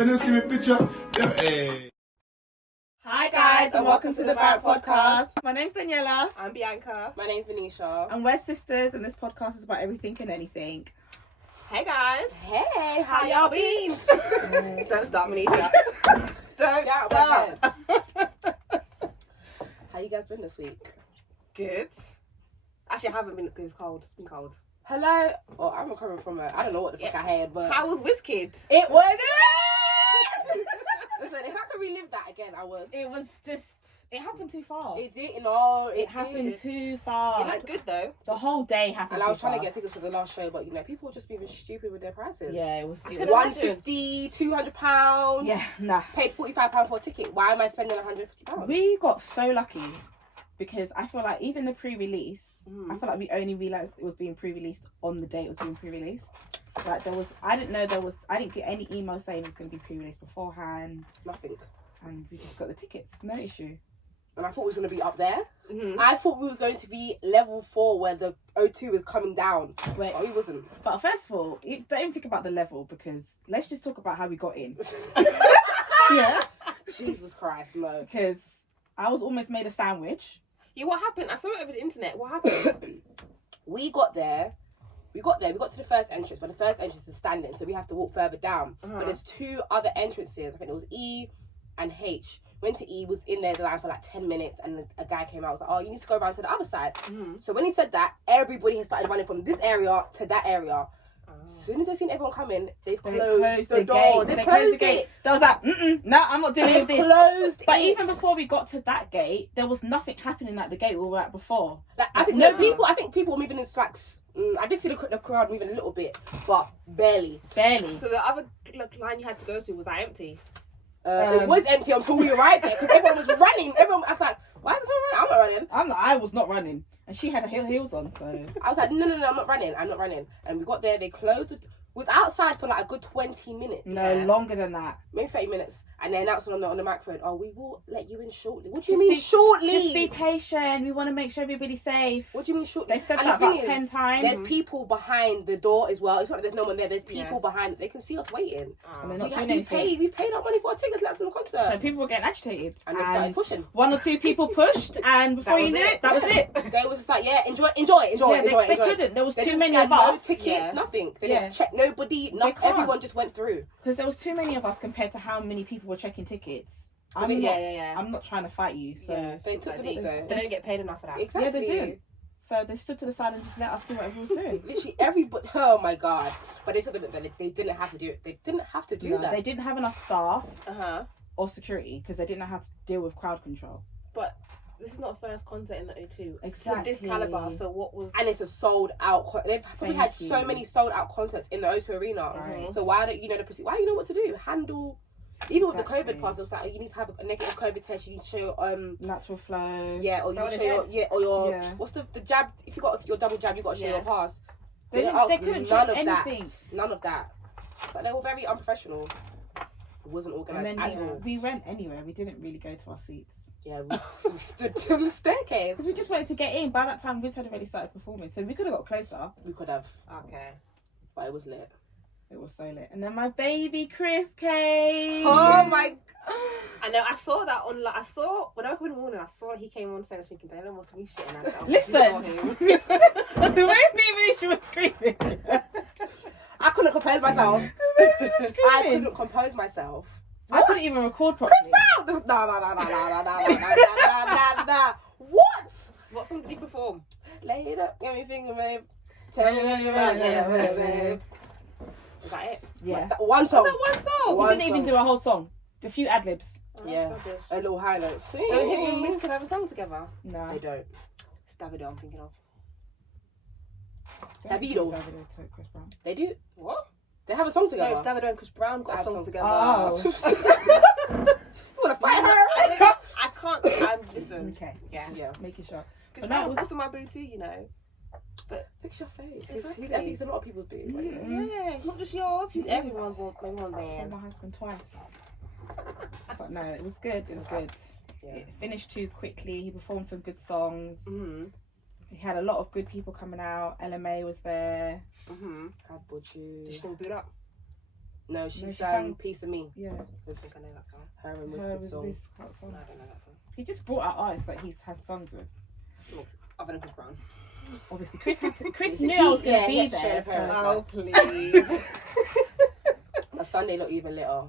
Hi guys, and welcome to the Barrett Podcast. My name's Daniela. I'm Bianca. My name's Benisha. And we're sisters, and this podcast is about everything and anything. Hey guys. Hey, How y'all been? Don't stop, Benisha. Don't stop. How you guys been this week? Good. Actually, I haven't been because it's cold. It's been cold. Hello. Well, I'm recovering from it. I don't know what the fuck I had, but How was WizKid? it was. Listen, if I could relive that again, I would. It was just, it happened too fast. It did, no. It happened too It fast. looked good though. The whole day happened And I was too trying to fast. get tickets for the last show, but you know, people were just being stupid with their prices. Yeah, it was. could £150, £200. Yeah, nah. Paid £45 for a ticket. Why am I spending £150? We got so lucky because I feel like even the pre-release, I feel like we only realised it was being pre-released on the day it was being pre-released. Like I didn't get any email saying it was going to be pre-released beforehand. Nothing. And we just got the tickets, no issue. And I thought we was going to be up there. Mm-hmm. I thought we was going to be level 4 where the O2 is coming down. Wait, But we wasn't. but first of all, don't even think about the level because let's just talk about how we got in. Yeah. Jesus Christ, no. Because I was almost made a sandwich. Yeah, what happened? I saw it over the internet. What happened? We got to the first entrance, but the first entrance is standing, so we have to walk further down. But there's 2 other entrances. I think it was E and H. Went to E, was in there the line for like 10 minutes, and a guy came out, was like, oh, you need to go around to the other side. So when he said that, everybody has started running from this area to that area. As soon as they seen everyone coming, they closed the door. They closed the gate. They was like, no, I'm not doing any of this. Closed But it. even before we got to that gate, there was nothing happening at the gate we were at before. Like, I think people were moving in slacks. I did see the crowd moving a little bit, but barely. So the other line you had to go to was like empty. It was empty until we arrived there because everyone was running. I was like, why is everyone running? I'm not running. I was not running. And she had her heels on, so... I was like, no, I'm not running. And we got there, they closed it. Was outside for like a good 20 minutes. No, longer than that. Maybe 30 minutes. And they announced on the microphone, oh, we will let you in shortly. What do you mean shortly? Just be patient. We want to make sure everybody's safe. What do you mean shortly? They said and that the thing about 10 is, times. There's people behind the door as well. It's not like there's no one there. There's people behind. They can see us waiting. And they're not doing we anything. paid our money for our tickets. Let's do the concert. So people were getting agitated. And they started pushing. 1 or 2 people pushed, and before you knew it, that was it. They was just like, yeah, enjoy. Yeah, they couldn't. There was too many of us. No tickets, nothing. They didn't check nobody. Everyone just went through. Because there was too many of us compared to how many people were checking tickets. I'm not trying to fight you. So they took the lead though. They don't get paid enough for that. Exactly. Yeah, they do. So they stood to the side and just let us do whatever we was doing. Literally everybody. Oh my god! But they said that they didn't have to do it. They didn't have to do that. They didn't have enough staff or security because they didn't know how to deal with crowd control. But this is not a first concert in the O2. Exactly. To this caliber. So what was? And it's a sold out. They've probably had so many sold out concerts in the O2 arena. Right. So why don't you know the procedure? Why you know what to do? Handle. Even with the COVID pass, it was like you need to have a negative COVID test. You need to show your natural flow. Yeah, or you need to show your what's the jab? If you got your double jab, you got to show your pass. They couldn't check anything. None of that. So they were very unprofessional. It wasn't organised at all. We went anywhere. We didn't really go to our seats. Yeah, we stood on the staircase because we just wanted to get in. By that time, Wiz had already started performing, so we could have got closer. We could have. Okay, but it was lit. It was so lit. And then my baby Chris came. Oh my! I know. I saw that on. Like, I saw when I woke up in the morning. I saw he came on stage thinking, "Daniela must be shitting herself." Listen, the way she was screaming, I couldn't compose myself. I couldn't compose myself. I couldn't even record properly. Chris Brown! Nah. What? What song did he perform? Lay it up, get me finger, babe. Tell me when you're babe. Is that it? Yeah. One song. He didn't even do a whole song. A few ad-libs. Yeah. A little highlights. Don't him and Miss could have a song together. No. They don't. It's Davido I'm thinking of. Davido. Chris Brown. They do? What? They have a song together? No, it's Davido and Chris Brown got a song together. Oh. You want to fight her? I can't. Listen. Okay. Yeah. Making sure. Because Brown was also my boo too, you know. But fix your face. Exactly. He's a lot of people's boo. Yeah, not just yours. He's everyone's man. I saw my husband twice. But no, it was good. It was good. Yeah. It finished too quickly. He performed some good songs. Mm-hmm. He had a lot of good people coming out. LMA was there. Mm-hmm. Did she sing Boot Up? No, she she sang sang- Piece of Me. Yeah. I think I know that song. Her and Her Wizkid with song. Wiz Khalifa song. No, I don't know that song. He just brought out artists that he has songs with. Other than Chris Brown. Obviously, Chris knew I was going to be he had to there. share her. Oh, please. A Sunday look even litter.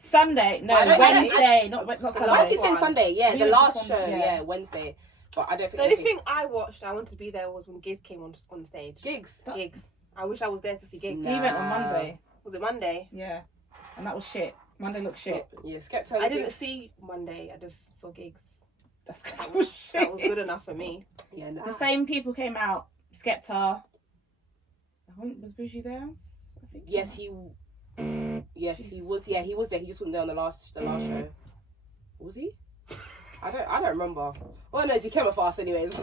Sunday, no, I don't- Wednesday, not Why Sunday. did you say one. Sunday? Yeah, We the went to last Sunday, show. yeah. Yeah, Wednesday. But I don't think The only thing I watched, I wanted to be there, was when Gigs came on stage. gigs. Gigs. I wish I was there to see Gigs. Nah. He went on Monday. Was it Monday? Yeah, and that was shit. Monday looked shit. Yeah, Skepta. I didn't see Monday. I just saw Gigs. That's because That it was was, shit. that was good enough for me. Yeah, nah. The same people came out. Skepta. Was Bougie there? I think. Yes, he was. Yeah, he was there. He just wasn't there on the last show. Was he? I don't remember. All I know is he came up fast, anyways.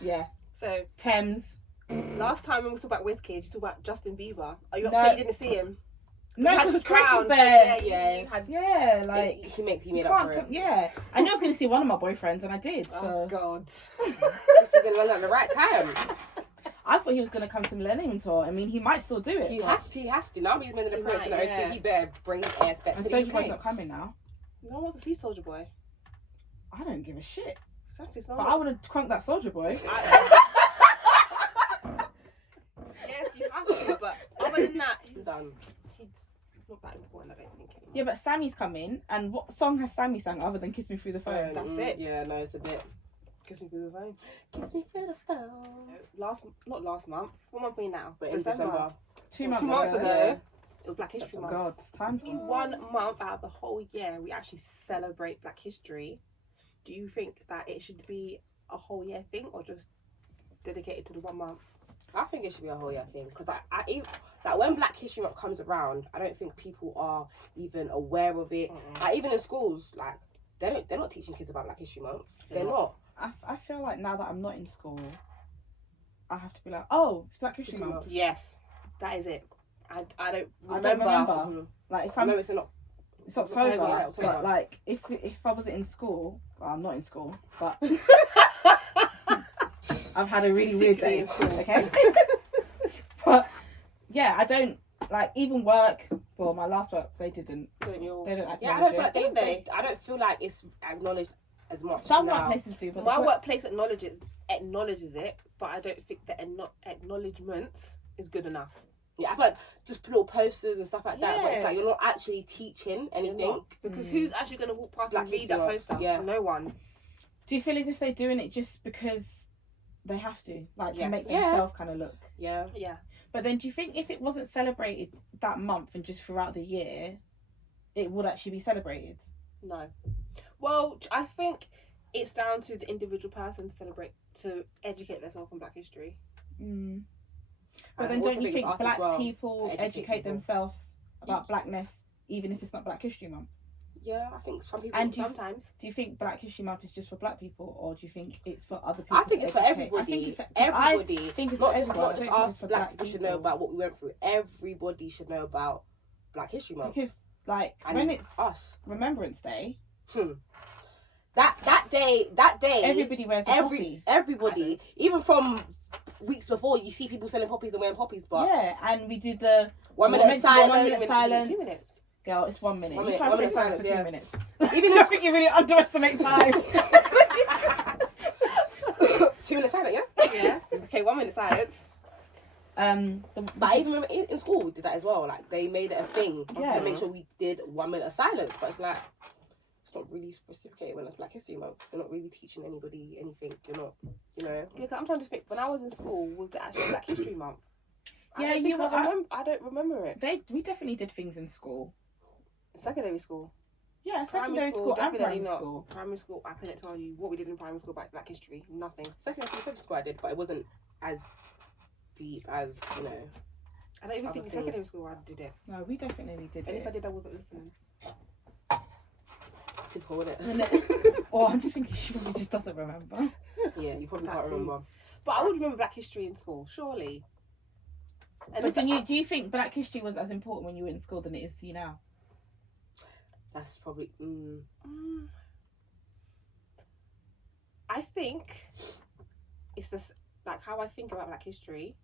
Yeah. So, Thames. last time when we talked about Wizkid, you talked about Justin Bieber. Are you No. upset you didn't see him? No, You had because Chris Chris was Brown, there. so Yeah. you had... Yeah, like he you made up can't for it. come, yeah. I knew I was going to see one of my boyfriends, and I did. Oh, So God. Just was gonna run at the right time. I thought he was going to come to Millennium Tour. I mean, he might still do it. He but- has to. Now he's made an He appearance in the might, OT. yeah. He better bring his ass back And to the Soulja Boy's UK. not coming now. No one wants to see Soulja Boy. I don't give a shit. Exactly. It's not But I would have crunked that Soulja Boy. Yes, you have to, but other than that, he's Done. not that important, I don't think. Anymore. Yeah, but Sammy's coming. And what song has Sammy sang other than Kiss Me Through the Phone? That's it. Yeah, no, it's a bit. Kiss me through the phone. Kiss me through the phone. Not last month. What month are we now? But in December. 2 months, 2 months ago. ago, it was Black History Oh, Month. God, time's In 1 month out of the whole year, we actually celebrate Black History. Do you think that it should be a whole year thing or just dedicated to the 1 month? I think it should be a whole year thing because like when Black History Month comes around, I don't think people are even aware of it. Like even in schools, like they're not teaching kids about Black History Month. They're not. I feel like now that I'm not in school, I have to be like, oh, it's Black History Month. Yes, that is it. I don't I remember. don't remember. Like if I I'm, know it's not. it's October, October, yeah, October. but like if I wasn't in school, well, I'm not in school, but I've had a really weird day in school. Okay, but yeah, I don't like even work. Well, my last work they didn't. Don't you? They don't acknowledge Yeah, I don't feel like it. I don't feel like it's acknowledged as much. Some now. workplaces do, but My the workplace acknowledges it, but I don't think the acknowledgement is good enough. Yeah, I feel like just little posters and stuff like that, but it's Yeah. like you're not actually teaching anything. Because who's actually going to walk past Black and read History that Month, poster? yeah. No one. Do you feel as if they're doing it just because they have to, like to Yes. make Yeah. themselves kind of look? Yeah. Yeah. But then, do you think if it wasn't celebrated that month and just throughout the year, it would actually be celebrated? No. Well, I think it's down to the individual person to educate themselves on Black history. Mm. But And then, also don't you because think us as black well, people to educate people. themselves about blackness, even if it's not Black History Month? Yeah, I think some people. And do you- Sometimes. Do you think Black History Month is just for black people, or do you think it's for other people? I think to it's for educate? everybody. I think it's for Everybody. I think it's not for just everyone. not I just don't think us it's for black people should know about what we went through. Everybody should know about Black History Month. Because, like, And when it's us. Remembrance Day, That day, everybody wears a poppy. everybody, even from weeks before, you see people selling poppies and wearing poppies. But Yeah, and we do the 1 We're minute meant to do 1 silence, minute silence. 2 minutes. Girl, it's 1 minute. 1 You minute, try 1 to minute say silence for silence, 2 yeah. minutes. Even I if think you really underestimate time. 2 minutes silent, yeah. Yeah. Okay, 1 minute silence. But I even remember in school we did that as well. Like they made it a thing Yeah. to make sure we did 1 minute of silence. But it's like it's not really reciprocated when it's Black History Month. You're not really teaching anybody anything. You're not, you know. Yeah, 'cause I'm trying to think. When I was in school, was the actual Black History Month? Yeah, I don't remember it. we definitely did things in school. Secondary school. Yeah, secondary school and definitely primary not. school. Primary school, I couldn't tell you what we did in primary school about Black history. Nothing. Secondary school I did, but it wasn't as deep as, you know. I don't even Other think in things. secondary school I did it. No, we definitely did And if I it. did, I wasn't listening. Typical, innit? Or I'm just thinking she probably just doesn't remember. Yeah, you probably That can't too. remember. But I would remember Black history in school, surely. And But if do you think Black history was as important when you were in school than it is to you now? That's probably. I think it's this, like how I think about Black history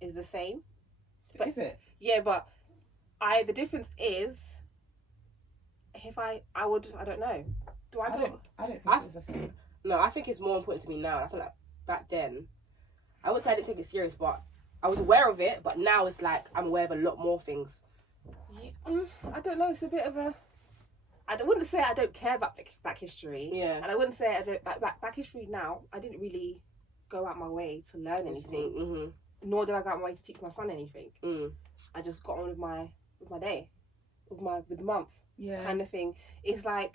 is the same. But- Is it? Yeah, but The difference is, if I don't know. Do I go? I don't think it was the same. No, I think it's more important to me now. I feel like back then, I would say I didn't take it serious, but I was aware of it. But now it's like I'm aware of a lot more things. I don't know. It's a bit of a. I wouldn't say I don't care about Black history. Yeah. And I wouldn't say I don't Black history now. I didn't really go out my way to learn anything. Mm-hmm. Nor did I go out my way to teach my son anything. Mm. I just got on with my day, with the month, kind of thing. It's like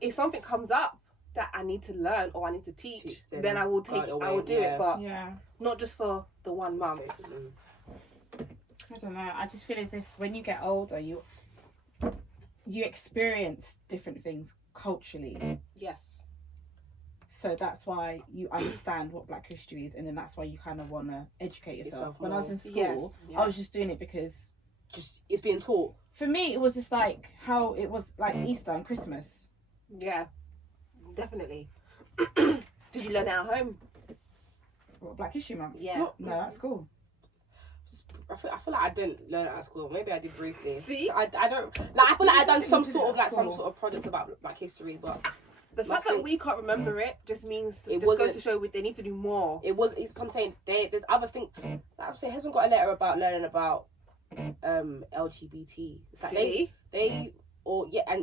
if something comes up that I need to learn or I need to teach, then I will do it, but not just for the 1 month. I don't know. I just feel as if when you get older, you experience different things culturally. Yes. So that's why you understand what Black history is, and then that's why you kind of want to educate yourself. When I was in school, I was just doing it because it's being taught. For me, it was just like how it was like Easter and Christmas. Yeah, definitely. Did you learn it at home? What, Black History Month? Yeah. No, at school. I feel like I didn't learn it at school. Maybe I did briefly. See, I don't like. I feel like I done some sort of projects about Black history, but the fact that we can't remember it just means goes to show they need to do more. I'm saying there's other things. Like I'm saying, hasn't got a letter about learning about LGBT. It's like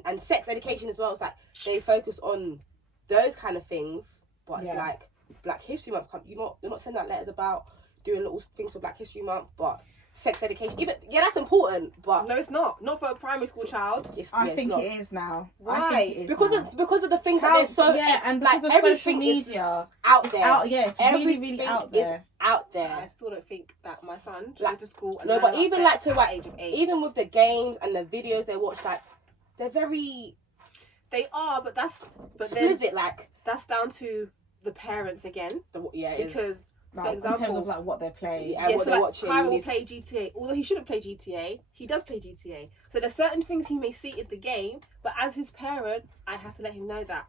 and sex education as well. It's like they focus on those kind of things, but it's like Black History Month. You're not sending out letters about doing little things for Black History Month, but sex education. That's important, but no, it's not. Not for a primary school child. I think it is now. Why? I think it is because of the things that they're so and like because of social media is out there. It's really out there. Out there. I still don't think that my son should go to school. No, but even like to age of 8. Even with the games and the videos they watch, like they're very. They are, but explicit. Like that's down to the parents again. Because. Like, for example, in terms of like what they're playing, what they're watching. Kyra will play GTA, although he shouldn't play GTA. He does play GTA. So there's certain things he may see in the game, but as his parent, I have to let him know that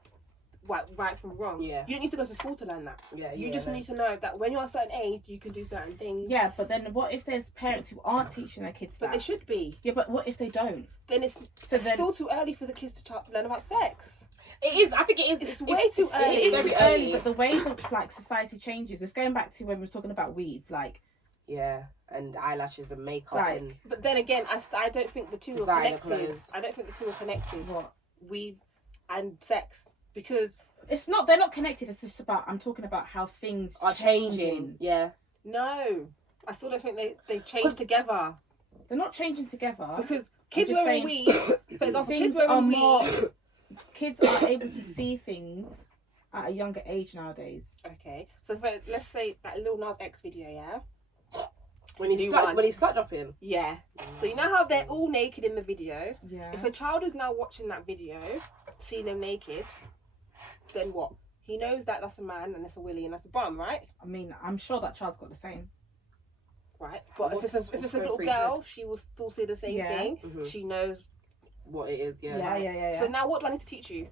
right from wrong. Yeah. You don't need to go to school to learn that. Yeah. You just need to know that when you're a certain age, you can do certain things. Yeah, but then what if there's parents who aren't teaching their kids that? But they should be. Yeah, but what if they don't? Then it's still too early for the kids to learn about sex. It is. I think it is. It's way too early. It is very early, but the way that like society changes, it's going back to when we were talking about weave, like and eyelashes and makeup. Like, and but then again, I don't think the two are connected. Clothes. I don't think the two are connected. What? Weave and sex, because it's not. They're not connected. It's just about. I'm talking about how things are changing. Yeah. No, I still don't think they change together. They're not changing together because kids wearing weave, for example, kids wearing weave. Kids are able to see things at a younger age nowadays. Okay, so let's say that Lil Nas X video, when he slut dropping. Yeah. So you know how they're all naked in the video. Yeah. If a child is now watching that video, seeing them naked, then what? He knows that that's a man and that's a willy and that's a bum, right? I mean, I'm sure that child's got the same. Right, but if it's a little girl, she will still see the same thing. Mm-hmm. She knows what it is. Yeah. So now what do I need to teach you?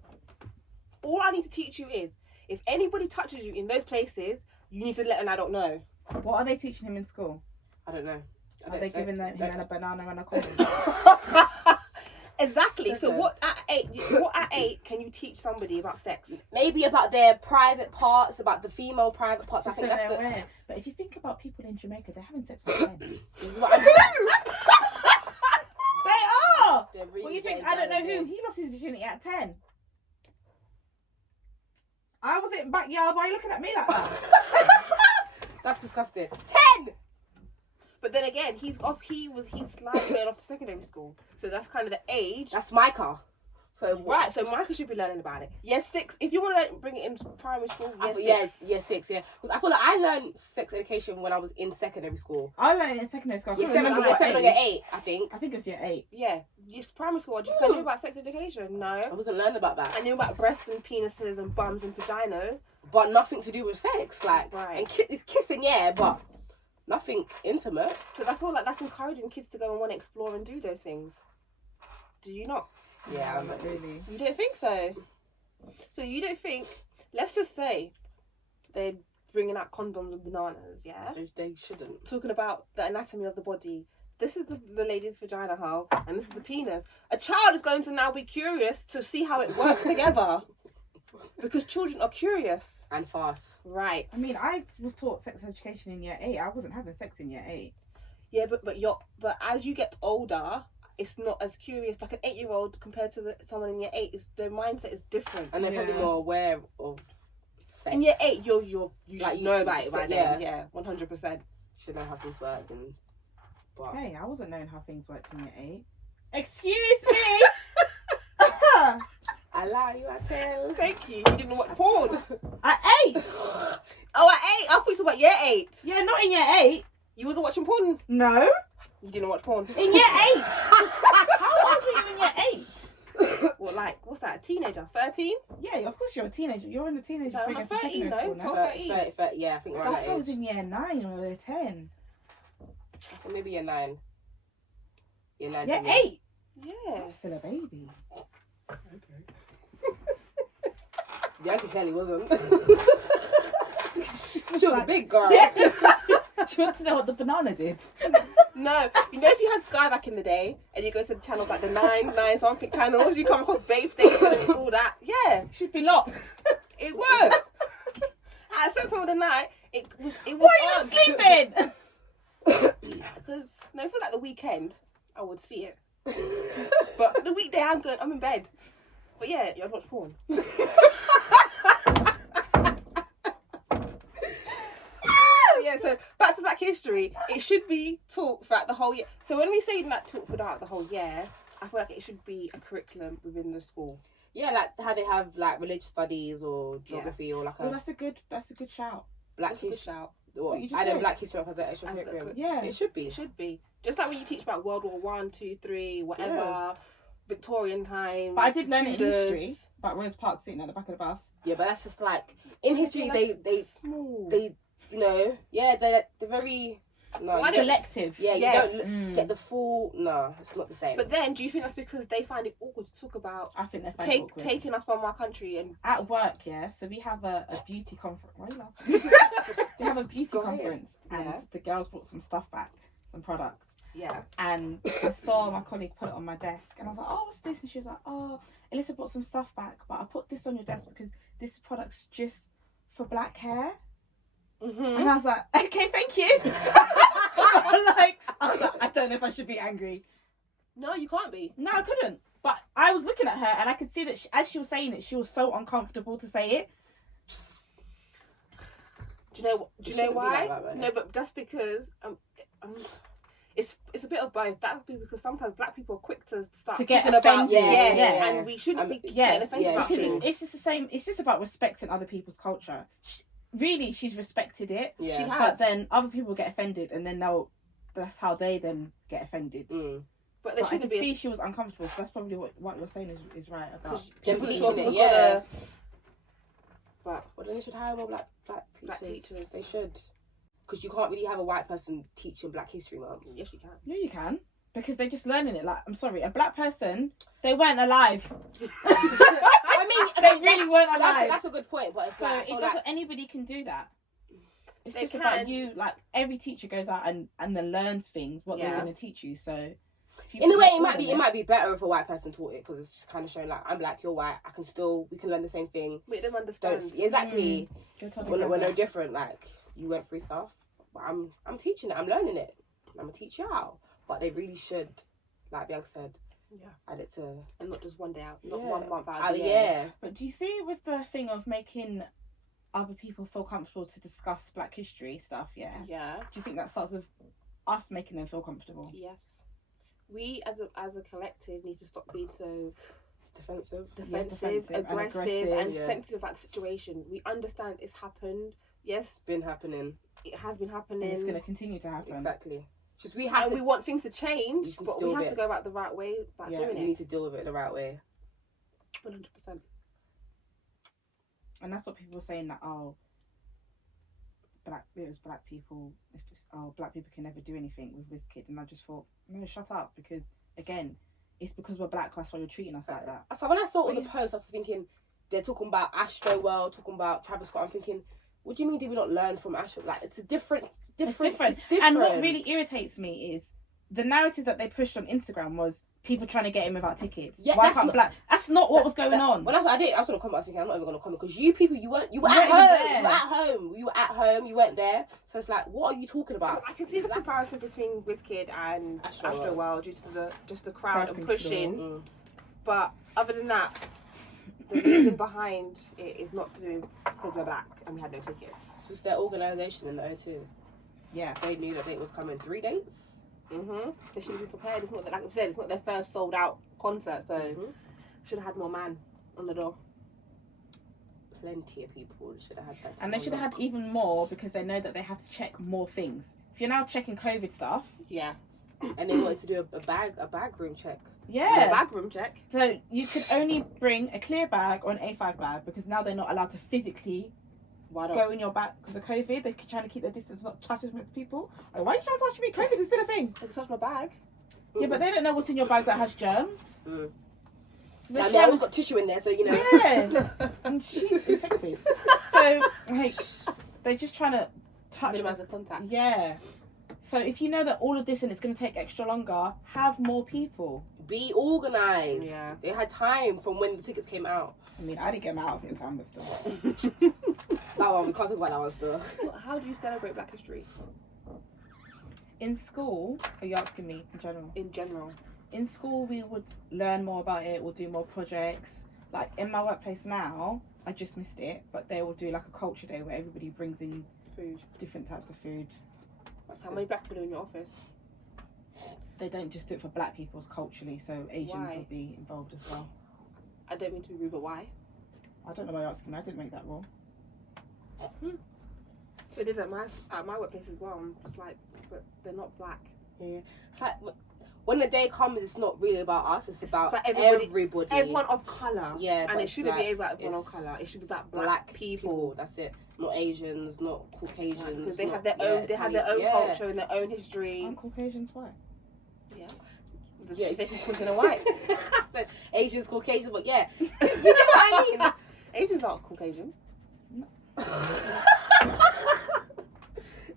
All I need to teach you is, if anybody touches you in those places, you need to let an adult know. What are they teaching him in school? I don't know. Are they giving him a banana and a condom? Exactly. So what at 8 can you teach somebody about sex? Maybe about their private parts, about the female private parts. I think that's aware. But if you think about people in Jamaica, they're having sex with men. This is what I'm They are. Really What do you think? I don't know who. He lost his virginity at 10. I was in backyard. Why are you looking at me like that? That's disgusting. 10. But then again, he's slightly going off to secondary school, so that's kind of the age. That's Micah. So right, so Micah should be learning about it. Yes, 6. If you want to bring it in primary school, yes, 6. Yeah, because I feel like I learned sex education when I was in secondary school. I learned it in secondary school. Year 7 or year 8, I think. I think it was year 8. Yeah, yes, primary school. Did you know about sex education? No, I wasn't learning about that. I knew about breasts and penises and bums and vaginas, but nothing to do with sex. Like, right. And kissing, but nothing intimate. Because I feel like that's encouraging kids to go and want to explore and do those things. Do you not? Yeah, I'm not really. You don't think so? So you don't think? Let's just say they're bringing out condoms and bananas. Yeah, They shouldn't. Talking about the anatomy of the body, this is the lady's vagina hole, and this is the penis. A child is going to now be curious to see how it works together. Because children are curious. And fast. Right. I mean, I was taught sex education in year 8. I wasn't having sex in year 8. Yeah, but as you get older, it's not as curious. Like an 8-year-old compared to someone in year 8, their mindset is different. And they're probably more aware of sex. In year 8, you should know about it by then. Yeah, 100%. Should know how things work. But Hey, I wasn't knowing how things worked in year 8. Excuse me! I lie, you I tell. Thank you. You didn't watch porn. At 8! Oh, at 8? I thought you were about year 8. Yeah, not in year 8. You wasn't watching porn? No. You didn't watch porn? In year 8. How old were you in year 8? Well, like, what's that, a teenager? 13? Yeah, of course you're a teenager. You're in the teenager So period I'm 13 though, 12, 13. 30, yeah, I think we're I was in year 9 or year 10. So maybe year 9. Year 9. Year 8? Yeah. I'm still a baby. Okay. Bianca Kelly wasn't. She was a big girl. Yeah. She wanted to know what the banana did. No, you know if you had Sky back in the day and you go to the channels like the 9 something channels, you come across Babe Station and all that. Yeah, She'd be locked. it would. At a certain time of the night, it was. Why are you not sleeping? Because no, if it was like the weekend, I would see it. But the weekday, I'm in bed. But yeah, I'd watch porn. Yeah, so back to Black History, it should be taught throughout the whole year. So when we say that taught throughout the whole year, I feel like it should be a curriculum within the school. Yeah, like how they have like religious studies or geography or like Well, that's a good shout. Black That's a good history. shout. What? you just I know said. Black history has an extra As a curriculum. Yeah. It should be. It should be. Just like when you teach about World War 1, 2, 3, whatever, Yeah. Victorian times. But I did learn it in Tudors. history about Rose Park sitting at the back of the bus. Yeah, but that's just like in history Yeah, they small. you know, yeah, they're very Why don't- Selective. yeah, Yes. you don't get the full. No, it's not the same. But then, do you think that's because they find it awkward to talk about I think they're finding it awkward. taking us from our country and At work, yeah. So we have a beauty conference. Why are you laughing? We have a beauty Go ahead. conference, and Yeah. the girls brought some stuff back, some products. yeah. And I saw my colleague put it on my desk, and I was like, "Oh, what's this?" And she was like, "Oh, Alyssa brought some stuff back, but I put this on your desk because this product's just for black hair." Mm-hmm. And I was like, "Okay, thank you." I was like, I don't know if I should be angry. No, you can't be. No, I couldn't. But I was looking at her, and I could see that as she was saying it, she was so uncomfortable to say it. Do you know? Do you know shouldn't be why? like that, right? No, but just because it's a bit of both. That would be because sometimes black people are quick to start To get talking about offended. Yeah. and we shouldn't be Yeah, getting offended about because things. it's just the same. It's just about respecting other people's culture. Really, she's respected it. Yeah. She But has, then other people get offended, and then that's how they then get offended. Mm. but there But I shouldn't could be. see she was uncomfortable, so that's probably what you're saying is right about. Because Them she wasn't teaching sure if it, it was yeah. gonna. But Well, then they should hire more black Black teachers. They should, because you can't really have a white person teaching Black History Month. yes, you can. Yeah, you can. Because they're just learning it. Like, I'm sorry, a black person, they weren't alive. I mean, They really weren't alive. That's a good point, but it's So like, it doesn't. Anybody can do that. It's They just can. about you. Like every teacher goes out and then learns things what they're Yeah. going to teach you. So in a way, it might be better if a white person taught it, because it's kind of showing like I'm black, you're white. we can learn the same thing. Make them understand. Exactly. We're no Well, different. Like you went through stuff, but I'm teaching it. I'm learning it. I'm gonna teach you out. But they really should, like Bianca said, Yeah. add it to And not just one day out, not Yeah. 1 month out. Oh, Of the year. yeah. But do you see with the thing of making other people feel comfortable to discuss Black history stuff? Yeah. Yeah. Do you think that starts with us making them feel comfortable? Yes. We as a collective need to stop being so Defensive. defensive, and aggressive, aggressive, and yeah. sensitive about the situation. We understand it's happened. Yes, It's been happening. it has been And happening. it's going to continue to happen. Exactly. Just we have And to. we want things to change, We can but deal we have with to it. go about the right way about Yeah, doing You it. need to deal with it the right way. 100%. And that's what people were saying, that black people, black people can never do anything with this kid. And I just thought, no, shut up, because again, it's because we're black, that's why you're treating us like that. So when I saw all the Yeah. posts, I was thinking they're talking about Astro World, talking about Travis Scott. I'm thinking, what do you mean did we not learn from Astro? Like it's different. It's different. And what really irritates me is the narrative that they pushed on Instagram was people trying to get in without tickets. Yeah, Why can't black? That's not what was going on. Well, that's what I did. I was gonna comment. I was thinking, I'm not even gonna comment because you people, you were at home. You were at home. You weren't there. So it's like, what are you talking about? I can see the comparison between WizKid and Astro World due to the crowd and pushing. But other than that, the reason behind it is not to do because we're black and we had no tickets. It's just their organisation in the O2. Yeah, they knew that it was coming 3 dates. They should have been prepared. It's not that, like I said, it's not their first sold out concert, so should have had more man on the door. Plenty of people should have had that. And they should have had even more because they know that they have to check more things. If you're now checking COVID stuff, and they wanted to do a bag room check. Yeah, a bag room check. So you could only bring a clear bag or an A5 bag because now they're not allowed to physically go in your bag because of COVID. They're trying to keep their distance, not touch as many people. Like, why are you trying to touch me? COVID is still a thing. They can touch my bag. Yeah, but they don't know what's in your bag that has germs. So we've got tissue in there, so you know. Yeah, and she's infected. So like, they're just trying to minimize the contact. Yeah. So if you know that all of this and it's going to take extra longer, have more people. Be organised. Yeah. They had time from when the tickets came out. I mean, I didn't get them out in time, but still. That one, we can't talk about that one still. How do you celebrate Black History? In school, are you asking me in general? In general. In school, we would learn more about it. We'll do more projects. Like in my workplace now, I just missed it, but they will do like a culture day where everybody brings in food, different types of food. That's how many black people are in your office? They don't just do it for black people culturally, so Asians will be involved as well. I don't mean to be rude, but why? I don't know why you're asking me. I didn't make that rule. So they did at my workplace as well. I'm just like, but they're not black. Yeah. It's like when the day comes, it's not really about us. It's about everybody. Everyone of colour. Yeah, and it shouldn't be about everyone of colour. It should be about black people. That's it. Not Asians, not Caucasians. Because they have their own. They have their own culture and their own history. Aren't Caucasians white? Yes. Yeah, say Caucasian and white. I said Asians, Caucasian, but yeah, you know what I mean. Asians aren't Caucasian.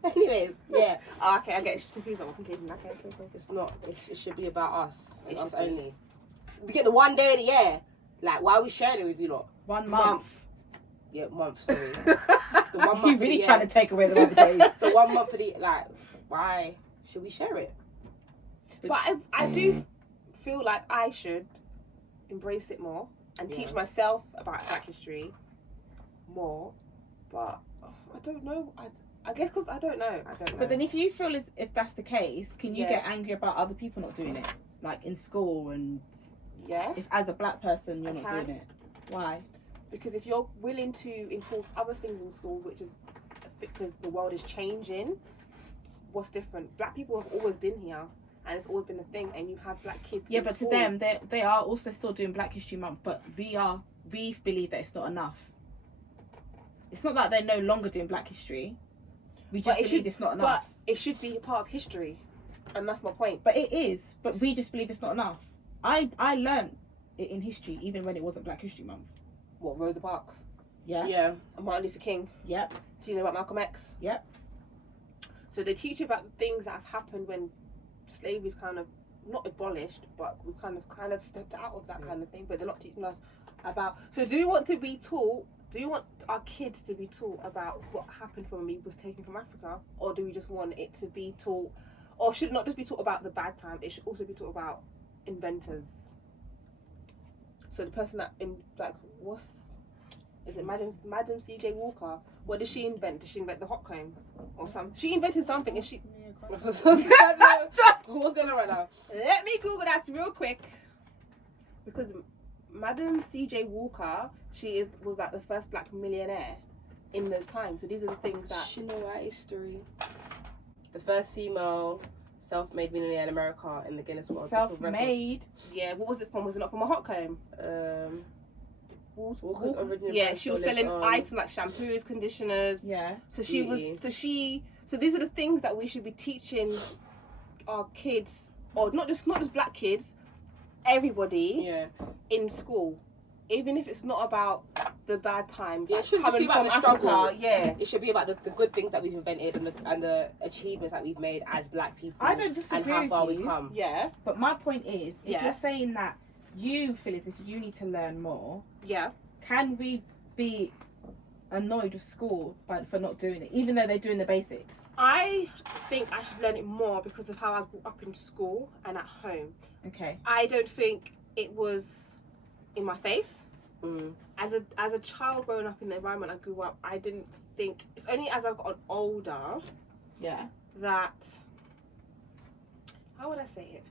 Anyways, yeah. Oh, okay, I get it. She's confused about Caucasian. Okay. It's not. It should be about us. It's us only. We get the one day of the year. Like, why are we sharing it with you lot? 1 month. Yeah, month. Sorry. The 1 month. You're really trying to take away the other days. The 1 month for the why should we share it? But I do feel like I should embrace it more and teach myself about Black history more. But I don't know. I guess because I don't know. But then if you feel as if that's the case, can you get angry about other people not doing it? Like in school and... Yeah. If as a black person you're not doing it. Why? Because if you're willing to enforce other things in school, which is because the world is changing, what's different? Black people have always been here. And it's always been a thing, and you have black kids. Yeah, but school. To them, they are also still doing Black History Month, but we believe that it's not enough. It's not that they're no longer doing Black History. We just believe it's not enough. But it should be a part of history, and that's my point. But it is. But we just believe it's not enough. I learned it in history, even when it wasn't Black History Month. What, Rosa Parks? Yeah. Yeah. And Martin Luther King. Yep. Do you know about Malcolm X? Yep. So they teach you about the things that have happened when slavery's kind of not abolished, but we kind of stepped out of that kind of thing. But they're not teaching us about. So do you want to be taught? Do you want our kids to be taught about what happened when we was taken from Africa, or do we just want it to be taught, or should it not just be taught about the bad time? It should also be taught about inventors. So the person that is it Madam C.J. Walker? What did she invent? Did she invent the hot comb or something? She invented something, and she. What's going on right now? Let me Google that real quick, because Madam C.J. Walker, was like the first black millionaire in those times. So these are the things that she know our history. The first female self-made millionaire in America in the Guinness World Book of Records. Self-made. Yeah. What was it from? Was it not from a hot comb? Walker's original. Yeah, she was selling items like shampoos, conditioners. Yeah. So she was. So these are the things that we should be teaching our kids, or not just black kids, everybody. Yeah. In school, even if it's not about the bad times, it should be about the struggle. Africa, it should be about the good things that we've invented and the achievements that we've made as black people. I don't disagree and how far with we've you. come. Yeah, but my point is, if you're saying that you feel as if you need to learn more, can we be annoyed with school for not doing it, even though they're doing the basics? I think I should learn it more because of how I was brought up in school and at home. Okay. I don't think it was in my face. As a child growing up in the environment I grew up, I didn't think. It's only as I've gotten older, that, how would I say it?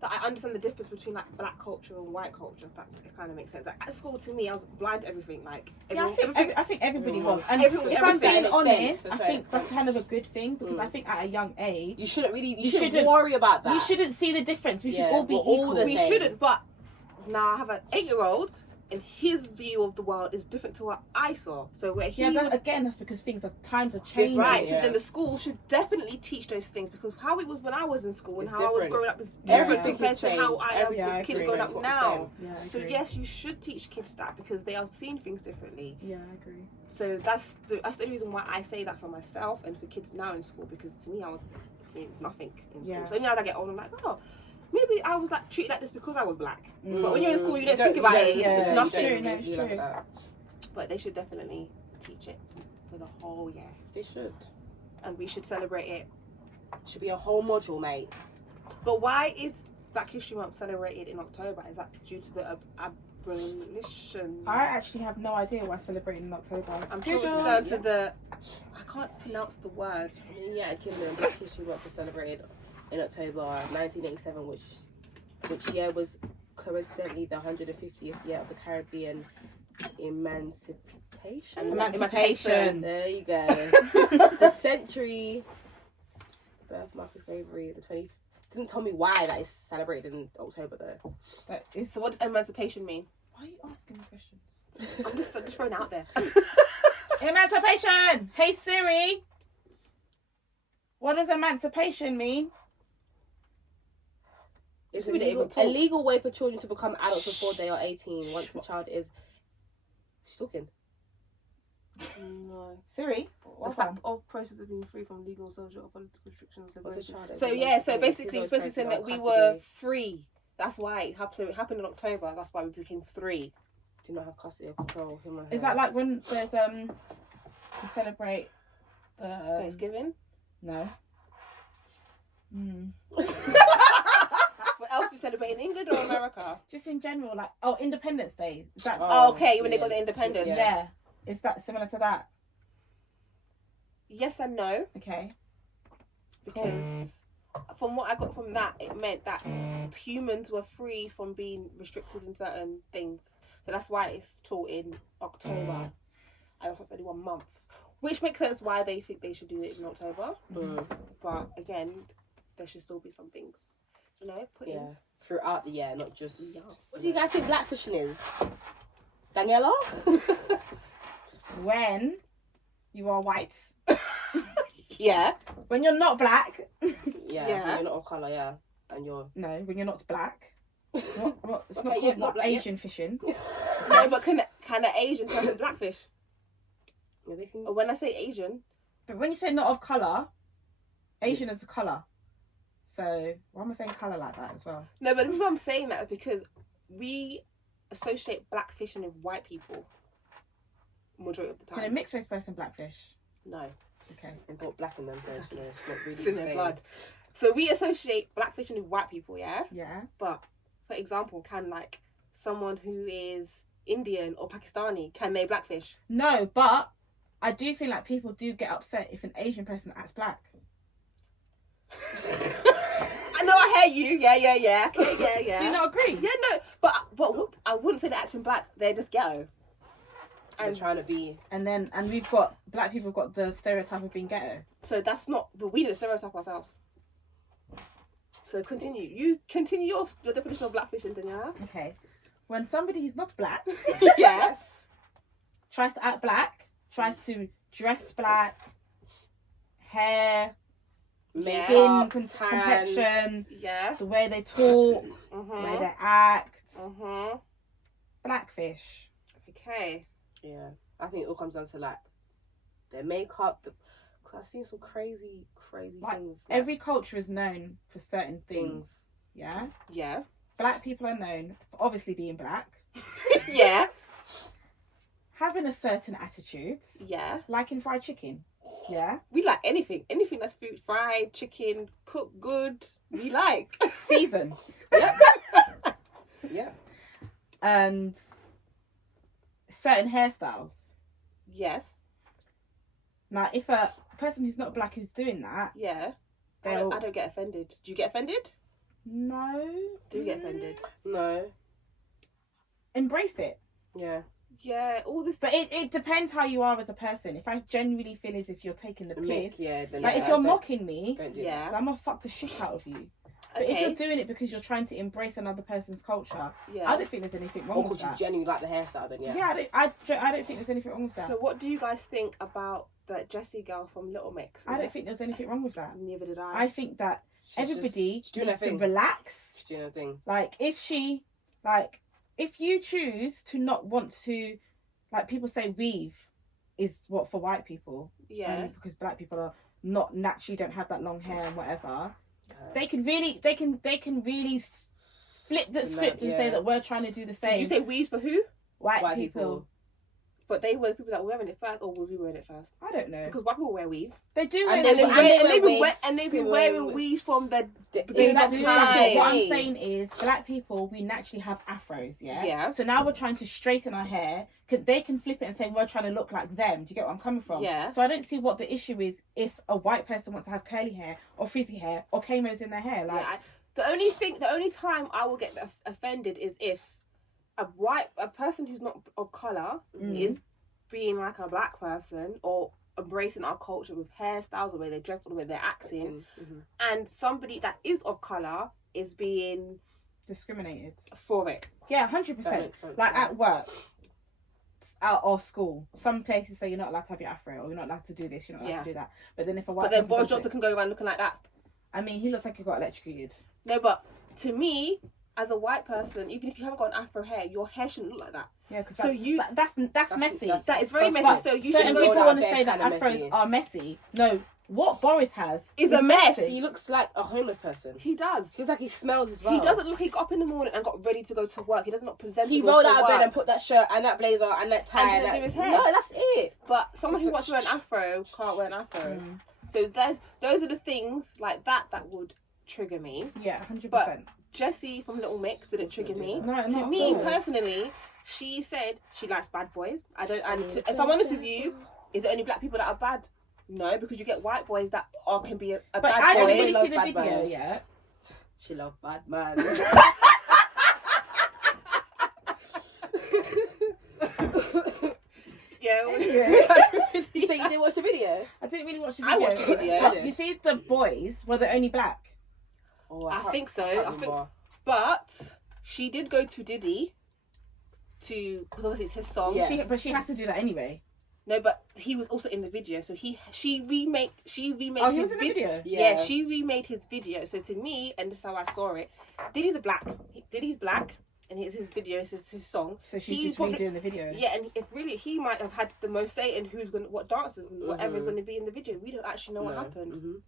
That I understand the difference between like black culture and white culture. If that it kind of makes sense. Like at school, to me, I was blind to everything. Like I think everybody was. And everyone, if I'm being honest, I think that's kind of a good thing because I think at a young age, you shouldn't worry about that. You shouldn't see the difference. We should all be equal. We shouldn't. But now I have an 8-year-old. And his view of the world is different to what I saw. So where he again, that's because times are changing. Right. So then the school should definitely teach those things because how it was when I was in school and how I was growing up is different compared to how I am with kids growing up now. So yes, you should teach kids that because they are seeing things differently. Yeah, I agree. So that's the reason why I say that for myself and for kids now in school because to me it was nothing in school. So now that I get older, I'm like, oh. Maybe I was like treated like this because I was black. But when you're in school, you don't think about it. It's just nothing. It's true. Like that. But they should definitely teach it for the whole year. They should. And we should celebrate it. Should be a whole module, mate. But why is Black History Month celebrated in October? Is that due to the abolition? I actually have no idea why celebrating in October. I'm sure it's down to the... I can't pronounce the words. Yeah, Kimberly, Black History Month was celebrated in October 1987, which year was coincidentally the 150th year of the Caribbean emancipation. There you go. The century birth mark of slavery. The 20th. Doesn't tell me why that is celebrated in October though. So what does emancipation mean? Why are you asking me questions? I'm just throwing it out there. Emancipation. Hey Siri. What does emancipation mean? It's a legal way for children to become adults before they are 18. Once the child is... She's talking. No. Siri? The fact of process of being free from legal, social, or political restrictions. So basically, it's supposed to say that we were free. That's why it happened in October. That's why we became free. Do not have custody or control of him or her. Is that like when there's we celebrate the Thanksgiving? No. What else do you celebrate in England or America? Just in general, like Independence Day. Is that? Okay, when they got the independence. Yeah. Is that similar to that? Yes and no. Okay. Because from what I got from that, it meant that humans were free from being restricted in certain things. So that's why it's taught in October. And that's only 1 month. Which makes sense why they think they should do it in October. But again, there should still be some things, put in. Throughout the year, not just... What do you guys think blackfishing is? Daniela? When you are white. Yeah. When you're not black. When you're not of colour, and you're... No, when you're not black. It's not Asian fishing. No, but can an Asian person blackfish? Yeah, they can... When I say Asian... But when you say not of colour, Asian is a colour. So why am I saying colour like that as well? No, but the reason I'm saying that is because we associate blackfishing with white people majority of the time. Can a mixed race person blackfish? No. Okay. And got black in them, so it's not really it's in their blood. So we associate blackfishing with white people, yeah? Yeah. But for example, can like someone who is Indian or Pakistani, can they blackfish? No, but I do feel like people do get upset if an Asian person acts black. I know, I hear you. Yeah. Okay, yeah. Do you not agree? Yeah, no. But I wouldn't say they're acting black. They're just ghetto. And trying to be... And we've got... Black people have got the stereotype of being ghetto. So that's not... But we didn't stereotype ourselves. So continue. You continue your definition of blackfishing, Daniela. Okay. When somebody is not black... Yes. Tries to act black. Tries to dress black. Hair... Skin, complexion, yeah, the way they talk, the way they act, blackfish. Blackfish. Okay. Yeah, I think it all comes down to like their makeup. Cause I've seen some crazy like, things. Like, every culture is known for certain things. Yeah. Yeah. Black people are known for obviously being black. Yeah. Having a certain attitude. Yeah. Liking fried chicken. Yeah. We like anything that's food, fried chicken, cooked good. We like season. Yep. Yeah. And certain hairstyles. Yes. Now, if a person who's not black who's doing that, yeah, I don't get offended. Do you get offended? No. Do you get offended? No. Embrace it. Yeah. Yeah, all this. But it depends how you are as a person. If I genuinely feel as if you're taking the piss, then like if you're mocking me, yeah, I'm gonna fuck the shit out of you. But okay. if you're doing it because you're trying to embrace another person's culture, yeah, I don't think there's anything wrong with that. Or because you genuinely like the hairstyle, then yeah. Yeah, I don't think there's anything wrong with that. So what do you guys think about that Jessie girl from Little Mix? I don't think there's anything wrong with that. Neither did I. I think that everybody needs to relax. She's doing her thing. Like if you choose to not want to, like people say weave is what for white people. Yeah. Because black people are not naturally don't have that long hair and whatever. They can really flip the script and say that we're trying to do the same. Did you say weave for who? White people. But they were the people that were wearing it first, or was we wearing it first? I don't know. Because white people wear weave. They do wear it. And they've been wearing weave from the beginning of time. What I'm saying is, black people, we naturally have afros, yeah? Yeah. So now we're trying to straighten our hair. They can flip it and say we're trying to look like them. Do you get where I'm coming from? Yeah. So I don't see what the issue is if a white person wants to have curly hair or frizzy hair or camos in their hair. Like the only time I will get offended is if a person who's not of colour is being like a black person or embracing our culture with hairstyles, the way they dress, or the way they're acting, and somebody that is of colour is being discriminated for it. Yeah, 100%. Like at work, or school, some places say you're not allowed to have your afro, or you're not allowed to do this, you're not allowed to do that. But then if a white person Boris Johnson can go around looking like that. I mean, he looks like he got electrocuted. No, but to me, as a white person, even if you haven't got an afro hair, your hair shouldn't look like that. Yeah, because that's messy. That is very messy. So you certain people want to say that afros are messy. No, what Boris has is a mess. He looks like a homeless person. He does. He looks like he smells as well. He doesn't look. He got up in the morning and got ready to go to work. He doesn't look presentable. He rolled out of bed and put that shirt and that blazer and that tie and didn't do his hair. No, that's it. But someone who wants to wear an afro can't wear an afro. So those are the things like that would trigger me. Yeah, 100%. But Jessie from Little Mix didn't trigger me. No, to me personally, she said she likes bad boys. If I'm honest with you, is it only black people that are bad? No, because you get white boys that can be a bad boy. I didn't really see the video yet. She loves bad man. You say you didn't watch the video? I didn't really watch the video. I watched the video. You see, the boys were the only black. Oh, I think so. But she did go to Diddy because obviously it's his song. Yeah. But she has to do that anyway. No, but he was also in the video, so she remade he his was in the video. Yeah, she remade his video. So to me, and this is how I saw it, Diddy's black, and it's his video, it's his song. So she's just redoing the video. Yeah, and if really he might have had the most say in what dances and whatever is going to be in the video. We don't actually know what happened.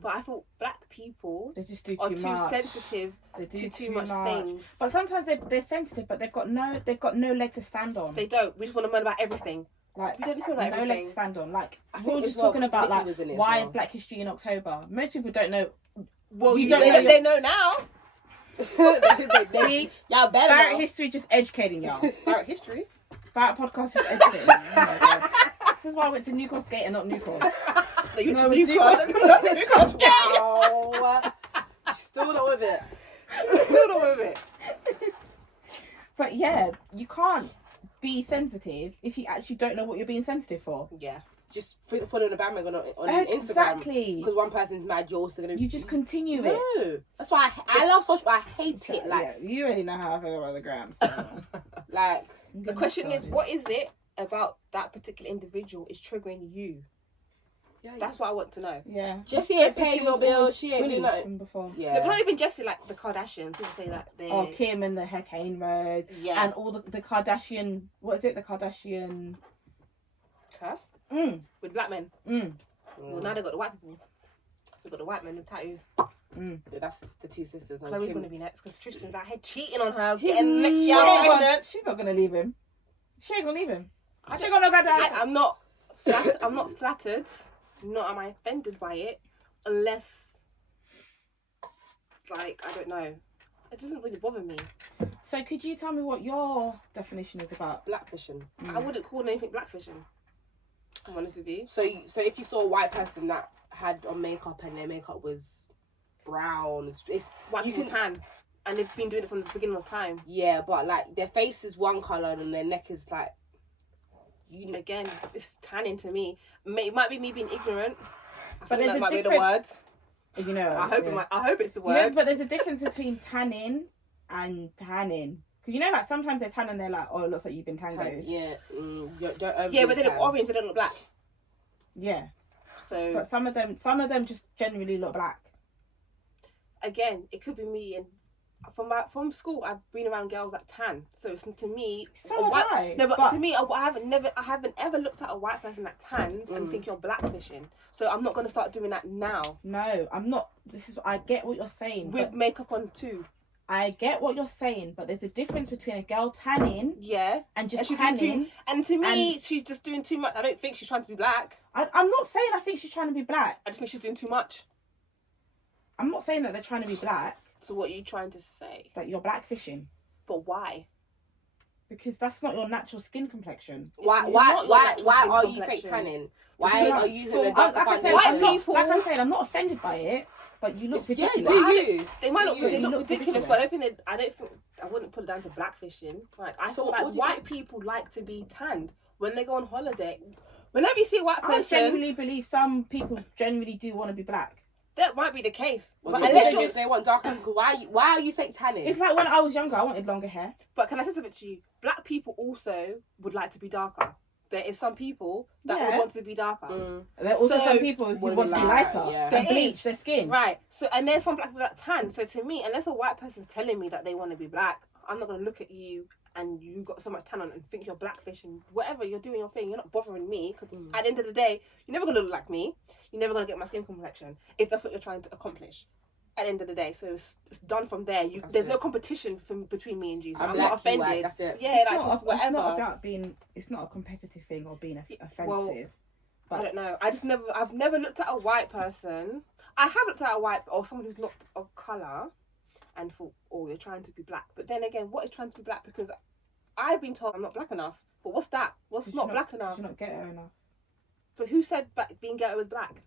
But I thought black people they just do are too sensitive to too much things. But sometimes they're sensitive, but they've got no leg to stand on. They don't. We just want to moan about everything. Like, we don't just want no leg to stand on. Like, we were just talking about like why is Black History in October. Most people don't know. Well, they know now. See, y'all better. Barrett History just educating y'all. Barrett History. Barrett Podcast just educating. Oh my God. This is why I went to New Cross Gate and not New Cross. No, New Cross Gate. Still not with it. But yeah, you can't be sensitive if you actually don't know what you're being sensitive for. Yeah. Just following the bandwagon on Instagram. Exactly. Because one person's mad, you're also going to... You just continue it. No. That's why I love social, but I hate it. Like, yeah, you already know how I feel about the grams. So. Like, the question is, what is it about that particular individual is triggering you? That's what I want to know. Yeah. Jessie ain't paying your bill. She ain't doing nothing. From before. Yeah. But not even Jessie, like the Kardashians. People say that they. Oh, Kim and the Hurricane Rose. Yeah. And all the Kardashian. What is it? The Kardashian. Curse? With black men. Well, now they got the white people. They got the white men with tattoos. Yeah, that's the two sisters. Chloe's gonna be next because Tristan's out here cheating on her, getting next year pregnant. She's not gonna leave him. She ain't gonna leave him. She gonna go down. I'm not flattered. Nor am I offended by it, unless, like, I don't know. It doesn't really bother me. So could you tell me what your definition is about Blackfishing? I wouldn't call anything blackfishing. I'm honest with you. So if you saw a white person that had on makeup and their makeup was brown, it's White people tan, and they've been doing it from the beginning of time. Yeah, but like their face is one colour and their neck is like. Again, it's tanning to me. It might be me being ignorant. But there's that a might be the different- word. You know. I hope it's the word. You know, but there's a difference between tanning and tanning. Because you know, like sometimes they tan and they're like, oh, it looks like you've been tangoed. Yeah. Don't but they look orange. They don't look black. Yeah. So. But some of them just generally look black. Again, it could be me, and from school I've been around girls that tan. So it's to me. To me, I haven't ever looked at a white person that tans and think you're blackfishing. So I'm not gonna start doing that now. No, I'm not. I get what you're saying. With makeup on too. I get what you're saying, but there's a difference between a girl tanning, and just tanning. And to me, she's just doing too much. I don't think she's trying to be black. I'm not saying I think she's trying to be black. I just think she's doing too much. I'm not saying that they're trying to be black. So what are you trying to say? That you're blackfishing. But why? Because that's not your natural skin complexion. Why are you fake tanning? Why are you using a darker foundation? Like I'm saying, I'm not offended by it, but you look ridiculous. Yeah, do you? They might look ridiculous, but I wouldn't put it down to blackfishing. Like I feel like white people like to be tanned when they go on holiday. Whenever you see a white person, I genuinely believe some people genuinely do want to be black. That might be the case. But unless they want darker skin, why are you fake tanning? It's like when I was younger, I wanted longer hair. But can I say something to you? Black people also would like to be darker. There is some people that would want to be darker. There are also some people who want to be lighter and bleach their skin. Right. So, and there's some black people that tan. So to me, unless a white person's telling me that they want to be black, I'm not going to look at you and you got so much tan on and think you're blackfishing. Whatever, you're doing your thing. You're not bothering me because at the end of the day, you're never going to look like me. You're never going to get my skin complexion if that's what you're trying to accomplish. At the end of the day, so it's done from there. There's no competition between me and you. So I'm not offended. That's it. Yeah, it's not about being. It's not a competitive thing or being offensive. Well, but I don't know. I've never looked at a white person. I have looked at a white or someone who's not of colour, and thought, oh, they're trying to be black. But then again, what is trying to be black? Because I've been told I'm not black enough. But what's that? What's not black enough? You're not ghetto enough. But who said being ghetto is black?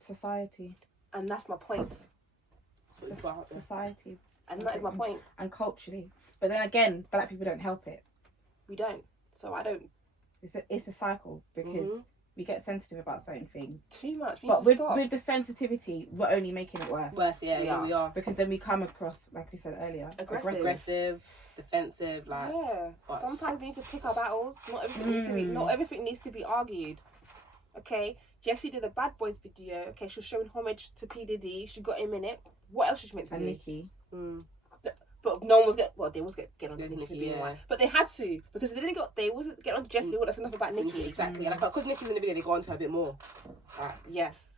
Society. And that's my point. Society. And that is my point. And culturally. But then again, black people don't help it. We don't. So I don't. It's a cycle because we get sensitive about certain things. Too much. But with the sensitivity, we're only making it worse. Yeah, we are. Because then we come across, like we said earlier, aggressive, defensive. Like sometimes we need to pick our battles. Not everything needs to be argued. Okay, Jessie did a Bad Boys video. Okay, she was showing homage to P Diddy. She got him in it. What else was she meant to do? And Nicki. But no one was get on to Nicki for being white. But they had to because they wasn't get on Jessie. They wouldn't say enough about Nicki. Exactly. And I thought because Nicki's in the video, they go on to her a bit more. Yes.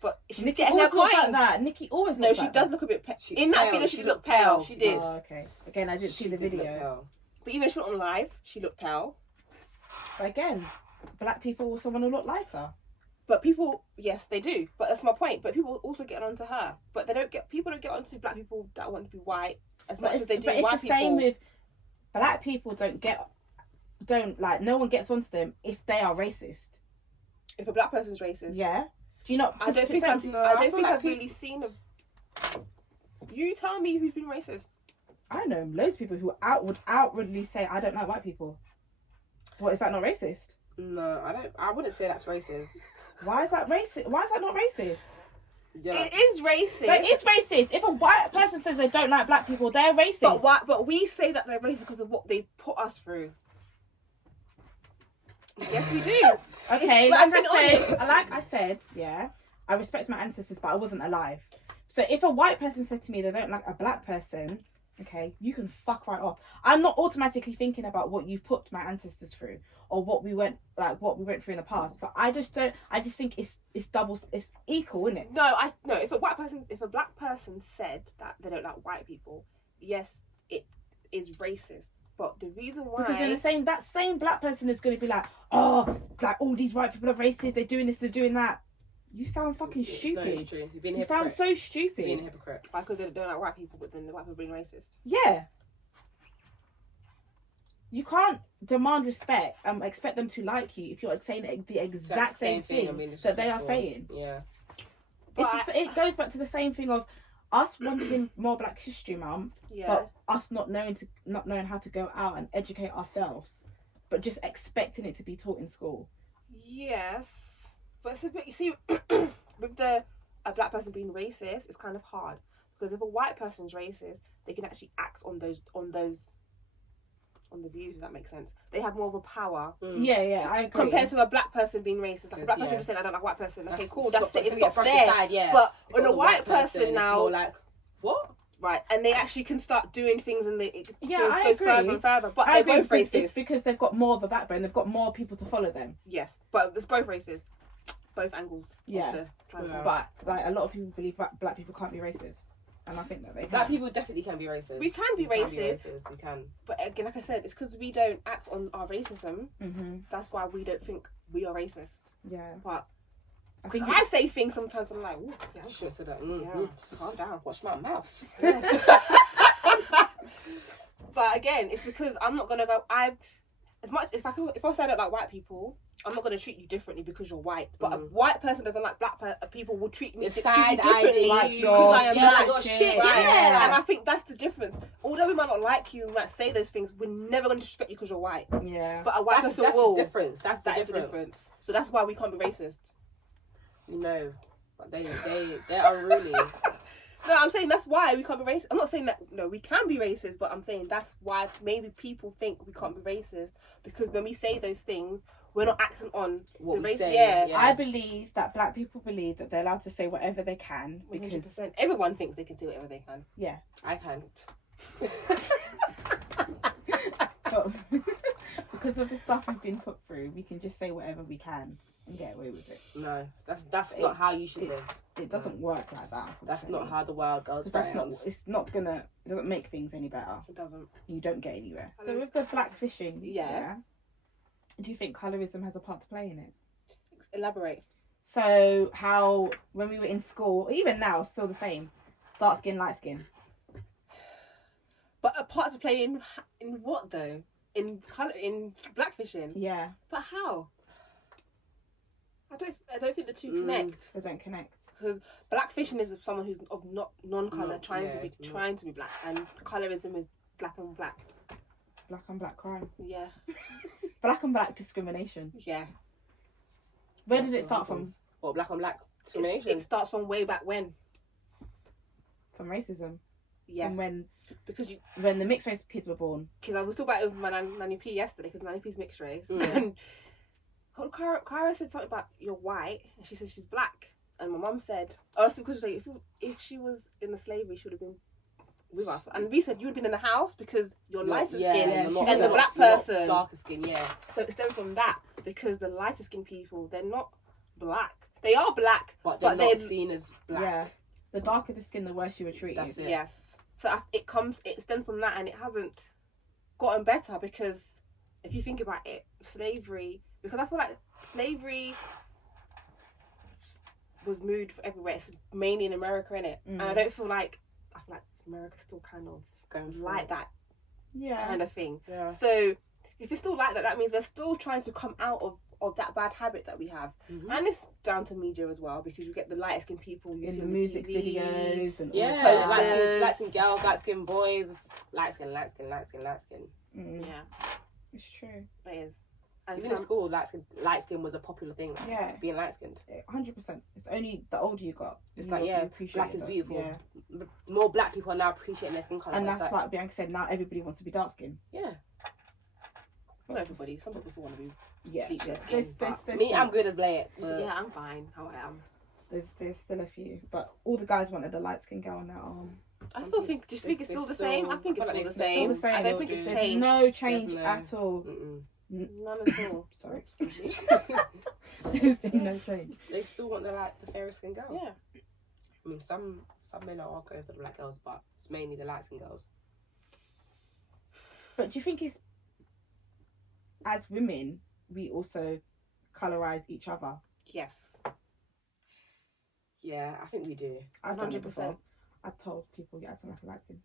But she's Nicki getting her coins. Like that. Nicki always looks she does look a bit pale. In that video, she looked pale. She did. Oh, okay. Again, I didn't see the video. But even she went on live, she looked pale. But again, black people also want to look lighter. But people, yes, they do. But that's my point. But people also get onto her. But people don't get onto black people that want to be white as much as they do white people. But it's the same with black people. No one gets onto them if they are racist. If a black person's racist, yeah. Do you not? I don't think I've really seen a. You tell me who's been racist. I know loads of people who would outwardly say I don't like white people. What, is that not racist? No, I don't. I wouldn't say that's racist. Why is that racist? Why is that not racist? Yeah. It is racist. But it's racist. If a white person says they don't like black people, they're racist. But we say that they're racist because of what they put us through. Yes, we do. Okay, like I said, yeah, I respect my ancestors, but I wasn't alive. So if a white person said to me they don't like a black person, okay, you can fuck right off. I'm not automatically thinking about what you've put my ancestors through or what we went through in the past. But I just think it's equal, isn't it? No, if a black person said that they don't like white people, yes, it is racist. But the reason why, because that same black person is going to be like, oh, like all these white people are racist. They're doing this, they're doing that. You sound fucking stupid. No, it's true. You sound so stupid. You're being a hypocrite. Why? Because they don't like white people, but then the white people being racist. Yeah. You can't demand respect and expect them to like you if you're saying the exact same thing that they are saying. Yeah. It goes back to the same thing of us wanting more Black History Month, but us not knowing how to go out and educate ourselves, but just expecting it to be taught in school. Yes, but it's a bit. You see, with a black person being racist, it's kind of hard because if a white person's racist, they can actually act on the views. If that makes sense, they have more of a power. Yeah, I agree. Compared to a black person being racist, like a black person just saying, "I don't like white person." Okay, cool, that's it. It stops there. Aside, But on a white person now, more like what? Right, and they actually can start doing things, and it goes further and further. But they're both racist. It's because they've got more of a backbone. They've got more people to follow them. Yes, but it's both racist, both angles. Yeah, but like a lot of people believe black people can't be racist. And I think that they can. Black people definitely can be racist. We can be racist. We can. But again, like I said, it's because we don't act on our racism. Mm-hmm. That's why we don't think we are racist. Yeah. But I say things sometimes, I'm like, ooh, yeah, I should have said that. Yeah, calm down. Watch my mouth. But again, it's because I'm not gonna go. If I say I don't like white people, I'm not going to treat you differently because you're white. But a white person doesn't like black people will treat me differently because I am black. Shit, right? Yeah. And I think that's the difference. Although we might not like you, we might say those things, we're never going to disrespect you because you're white. Yeah. But a white person will. That's the difference. That's the difference. So that's why we can't be racist. You know, but they are really. No, I'm saying that's why we can't be racist. I'm not saying that, no, we can be racist, but I'm saying that's why maybe people think we can't be racist because when we say those things, we're not acting on what the we race. say. Yeah. I believe that black people believe that they're allowed to say whatever they can because 100%. Everyone thinks they can say whatever they can. Yeah. I can. But because of the stuff we've been put through, we can just say whatever we can and get away with it. No, that's not how you should live. It doesn't work like that. That's not how the world goes. It doesn't make things any better. It doesn't. You don't get anywhere. So with the blackfishing, do you think colorism has a part to play in it? Elaborate. So how when we were in school, even now, still the same, dark skin, light skin. But a part to play in what though? In blackfishing. Yeah. But how? I don't think the two connect. They don't connect. Because blackfishing is someone who's of non-color trying to be black, and colorism is black and black. Black and black crime. Yeah. Black and black discrimination. Yeah. Where did it start from? What, black on black discrimination? It starts from way back when. From racism. Yeah. From when when the mixed race kids were born. Because I was talking about it with my Nanny P yesterday, because Nanny P's mixed race. And Cara said something about you're white, and she said she's black. And my mum said, so because if she was in the slavery, she would have been with us. And we said you would have been in the house because you're lighter skin and the black person darker skin. Yeah. So it stems from that because the lighter skin people, they're not black. They are black, but they're not seen as black. Yeah. The darker the skin, the worse you were treated. That's it. Yes. So it stems from that, and it hasn't gotten better because if you think about it, slavery. Because I feel like slavery was moved everywhere. It's mainly in America, innit? And I feel like America's still kind of going like that kind of thing. Yeah. So if it's still like that, that means we're still trying to come out of that bad habit that we have. Mm-hmm. And it's down to media as well, because you get the light skinned people you see in on the music TV, videos and light skin girls, light skin boys, light skin. Yeah. It's true. It is. And even in school, light skin was a popular thing. Like, being light skinned. 100%. It's only the older you got. It's like black is beautiful. Yeah. More black people are now appreciating their skin colour. And that's like Bianca said. Now everybody wants to be dark skinned. Yeah. Not everybody. Some people still want to be bleach their skin. Me, I'm good as Blade. Yeah, I'm fine how I am. There's still a few, but all the guys wanted a light skin girl on their arm. I still think. Do you think it's still the same? I think it's still the same. I don't think it's There's changed. no change at all. None at all. Sorry, excuse me. There's been no change. They still want the fairer skin girls. Yeah. I mean, some men are going for the black girls, but it's mainly the light skin girls. But do you think it's, as women, we also colorise each other? Yes. Yeah, I think we do. I've done it before. I've told people you're acting like a light skin.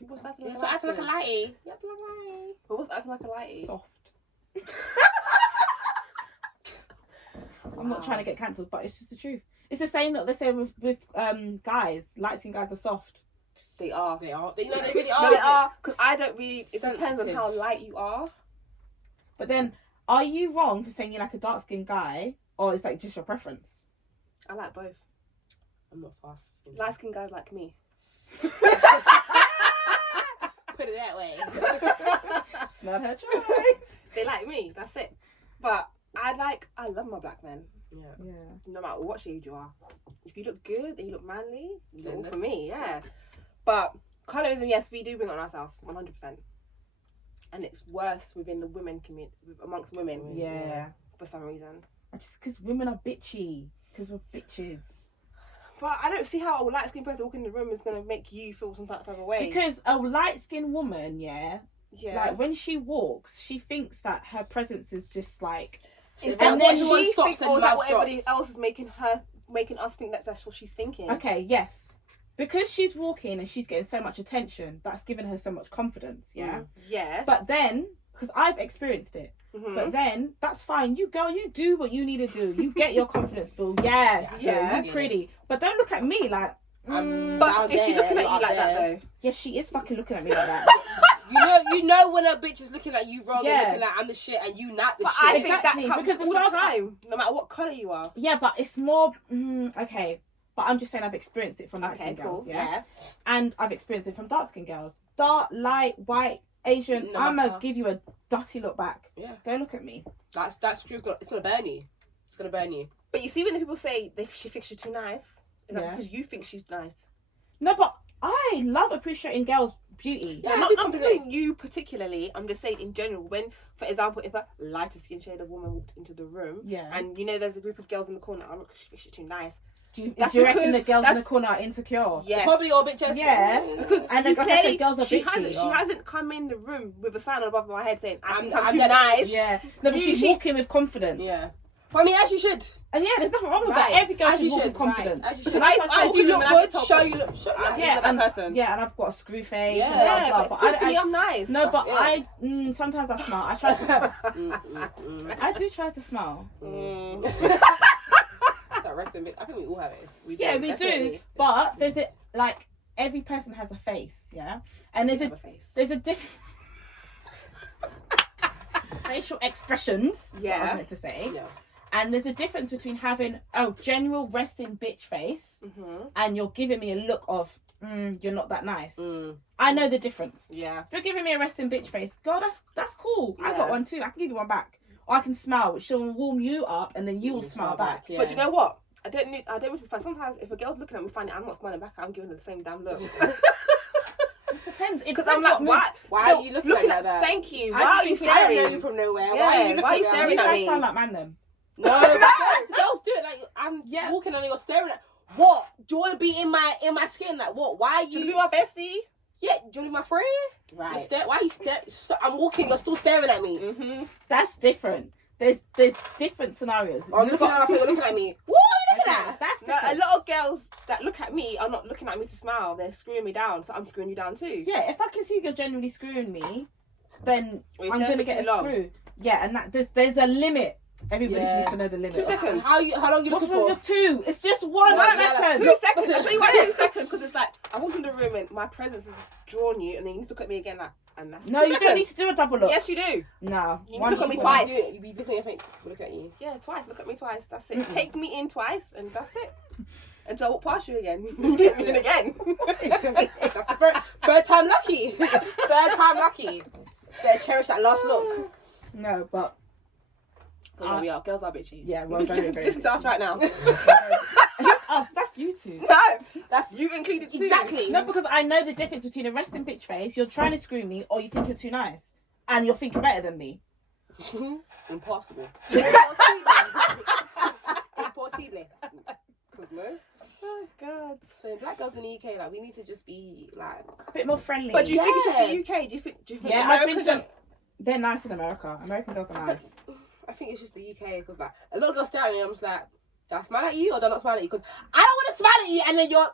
What's acting Yeah, like so acting a like a lighty? lighty. You acting like a lighty. But what's acting like a lighty? Soft. I'm not trying to get cancelled, but it's just the truth. It's the same that they say with guys. Light skin guys are soft. They are. They really are. No, they are. Because I don't really. It Sensitive. depends on how light you are. But then, are you wrong for saying you like a dark skinned guy, or is that just your preference? I like both. I'm not fast. Light skinned guys like me. Put it that way. It's not her choice. They like me. That's it. But I love my black men. Yeah. No matter what shade you are. If you look good and you look manly, you're all Then for me. Yeah. But colorism, yes, we do bring it on ourselves, 100%. And it's worse within the women community, amongst women. Yeah. For some reason. Just because women are bitchy. Because we're bitches. But I don't see how a light skinned person walking in the room is going to make you feel some type of way. Because a light skinned woman, like when she walks, she thinks that her presence is just like. Is that what she thinks, or is that what everybody else is making us think that's what she's thinking? Okay, yes. Because she's walking and she's getting so much attention, that's given her so much confidence, yeah? Yeah. But then, because I've experienced it, but then, that's fine. You do what you need to do. You get your confidence, boo. Yes. Yeah. You're pretty. But don't look at me like... but is she looking at you like that, though? Yes, she is fucking looking at me like that. You know when a bitch is looking at you wrong and looking like I'm the shit and you not the but shit. I think exactly, that because all the time, no matter what colour you are. Yeah, but it's more... okay. But I'm just saying I've experienced it from light-skinned girls, yeah? And I've experienced it from dark-skinned girls. Dark, light, white, Asian, I'm going to give you a dirty look back. Yeah. Don't look at me. That's true. It's going to burn you. It's going to burn you. But you see when the people say she thinks she's too nice, is that because you think she's nice? No, but I love appreciating girls' beauty. Yeah, I'm not saying you particularly. I'm just saying in general. When, for example, if a lighter skin shade of woman walked into the room, and there's a group of girls in the corner, I'm not she thinks she's too nice. Do you reckon the girls in the corner are insecure? Yes. Probably all bitches. Yeah. Because and like I said, girls are she bitchy. She hasn't come in the room with a sign above my head saying, I'm too nice. Yeah. No, but she's walking with confidence. Yeah. But I mean, as you should. And yeah, there's nothing wrong with that. Every girl should walk with confidence. As you should. If you look good, show you look. Yeah, that person. Yeah, and I've got a screw face. Yeah, and blah, blah, but to me, I'm nice. No, but sometimes I smile. I try to smile. I do try to smile. I think we all have it. We do. But there's every person has a face, yeah? And there's a different facial expressions, what I was meant to say. Yeah. And there's a difference between having a general resting bitch face and you're giving me a look of, you're not that nice. I know the difference. Yeah. If you're giving me a resting bitch face, girl, that's cool. Yeah. I got one too. I can give you one back. Or I can smile, which will warm you up and then you will smile back. Yeah. But you know what? I don't need to be fine. Sometimes if a girl's looking at me funny, I'm not smiling back, I'm giving her the same damn look. It depends. Because I'm like, why are you looking at that? Thank you. Why are you staring? I don't know you from nowhere. Yeah, why are you staring at me? You sound like man then. No, girls do it. Like I'm walking and you're staring at. What? Do you want to be in my skin? Like what? Why are you? Do you want to be my bestie? Yeah. Do you want to be my friend? Right. Why are you staring? I'm walking. You're still staring at me. That's different. There's different scenarios. I'm looking at you. You're looking at me. What are you looking at? That's different. A lot of girls that look at me are not looking at me to smile. They're screwing me down, so I'm screwing you down too. Yeah. If I can see you're genuinely screwing me, then I'm gonna get a screw. Yeah, and that there's a limit. Everybody needs to know the limit. 2 seconds. How long you looking for? What's with your 2? It's just 1 second. 2 seconds. That's what you want. 2 seconds, because it's like I walk in the room and my presence has drawn you, and then you need to look at me again, like, and that's no. 2 You seconds. don't need to do a double look. Yes, you do. No, you need to look at me twice. You be looking at me. Look at you. Yeah, twice. Look at me twice. That's it. Take me in twice, and that's it. Until I walk past you again. Take me in again. That's third time lucky. Third time lucky. Better cherish that last look. No, but we are. Girls are bitchy. Yeah, we're very, very Listen to us right now. Who's us? That's you two. No, that's you included too. Exactly. No, because I know the difference between a resting bitch face, you're trying to screw me, or you think you're too nice. And you're thinking better than me. Impossible. Impossible. No? Oh, God. So black girls in the UK, like, we need to just be, like... a bit more friendly. But do you think it's just the UK? Do you think yeah, America I've been to... They're nice in America. American girls are nice. I think it's just the UK, because, like, a lot of girls stare at me, and I'm just like, do I smile at you, or do I not smile at you? Because I don't want to smile at you, and then you're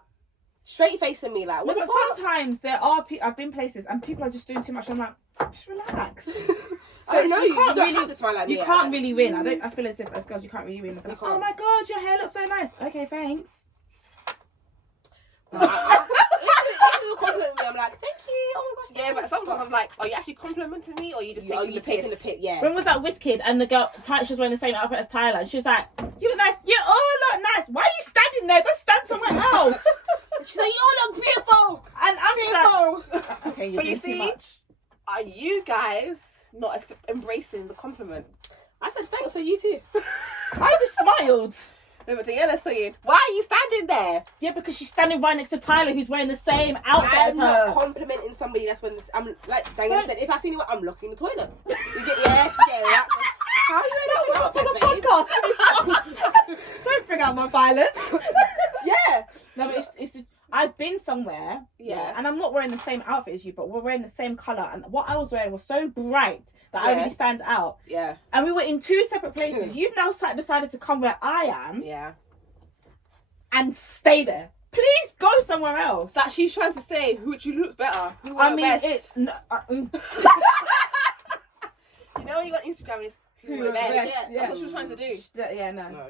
straight facing me, like, what no, the but fuck? sometimes there are... I've been places, and people are just doing too much. I'm like, just relax. So you can't really have to smile at me. You can't really win. I feel as if as girls you can't really win. Like, oh my God, your hair looks so nice. Okay, thanks. No, if you compliment me, I'm like, thank you. Oh my gosh. Yeah, but sometimes I'm like, are you actually complimenting me, or are you just taking the piss? Yeah. When was that WizKid and the girl, she was wearing the same outfit as Tyler, and she was like, you look nice. You all look nice. Why are you standing there? Go stand somewhere else. She's like, you all look beautiful. And I'm Beautiful. like, okay, you're But you doing too see, much. are you guys not embracing the compliment? I said thanks, so you too. I just smiled. Then but Daniela's saying, why are you standing there? Yeah, because she's standing right next to Tyler, who's wearing the same outfit as I'm her. not complimenting somebody. That's when I'm like Daniela said. If I see anyone, I'm locking the toilet. You get that. How are you Not for the podcast. Don't bring out my violence. Yeah. No, but it's I've been somewhere, Yeah. and I'm not wearing the same outfit as you, but we're wearing the same colour, and what I was wearing was so bright that I really stand out. Yeah. And we were in two separate places. You've now decided to come where I am. Yeah. And stay there. Please go somewhere else. That she's trying to say which looks better. Who I mean, best. it's... No, You know when you got Instagram is who was the best. best, Yeah. yeah. That's what she was trying to do. yeah, no. No.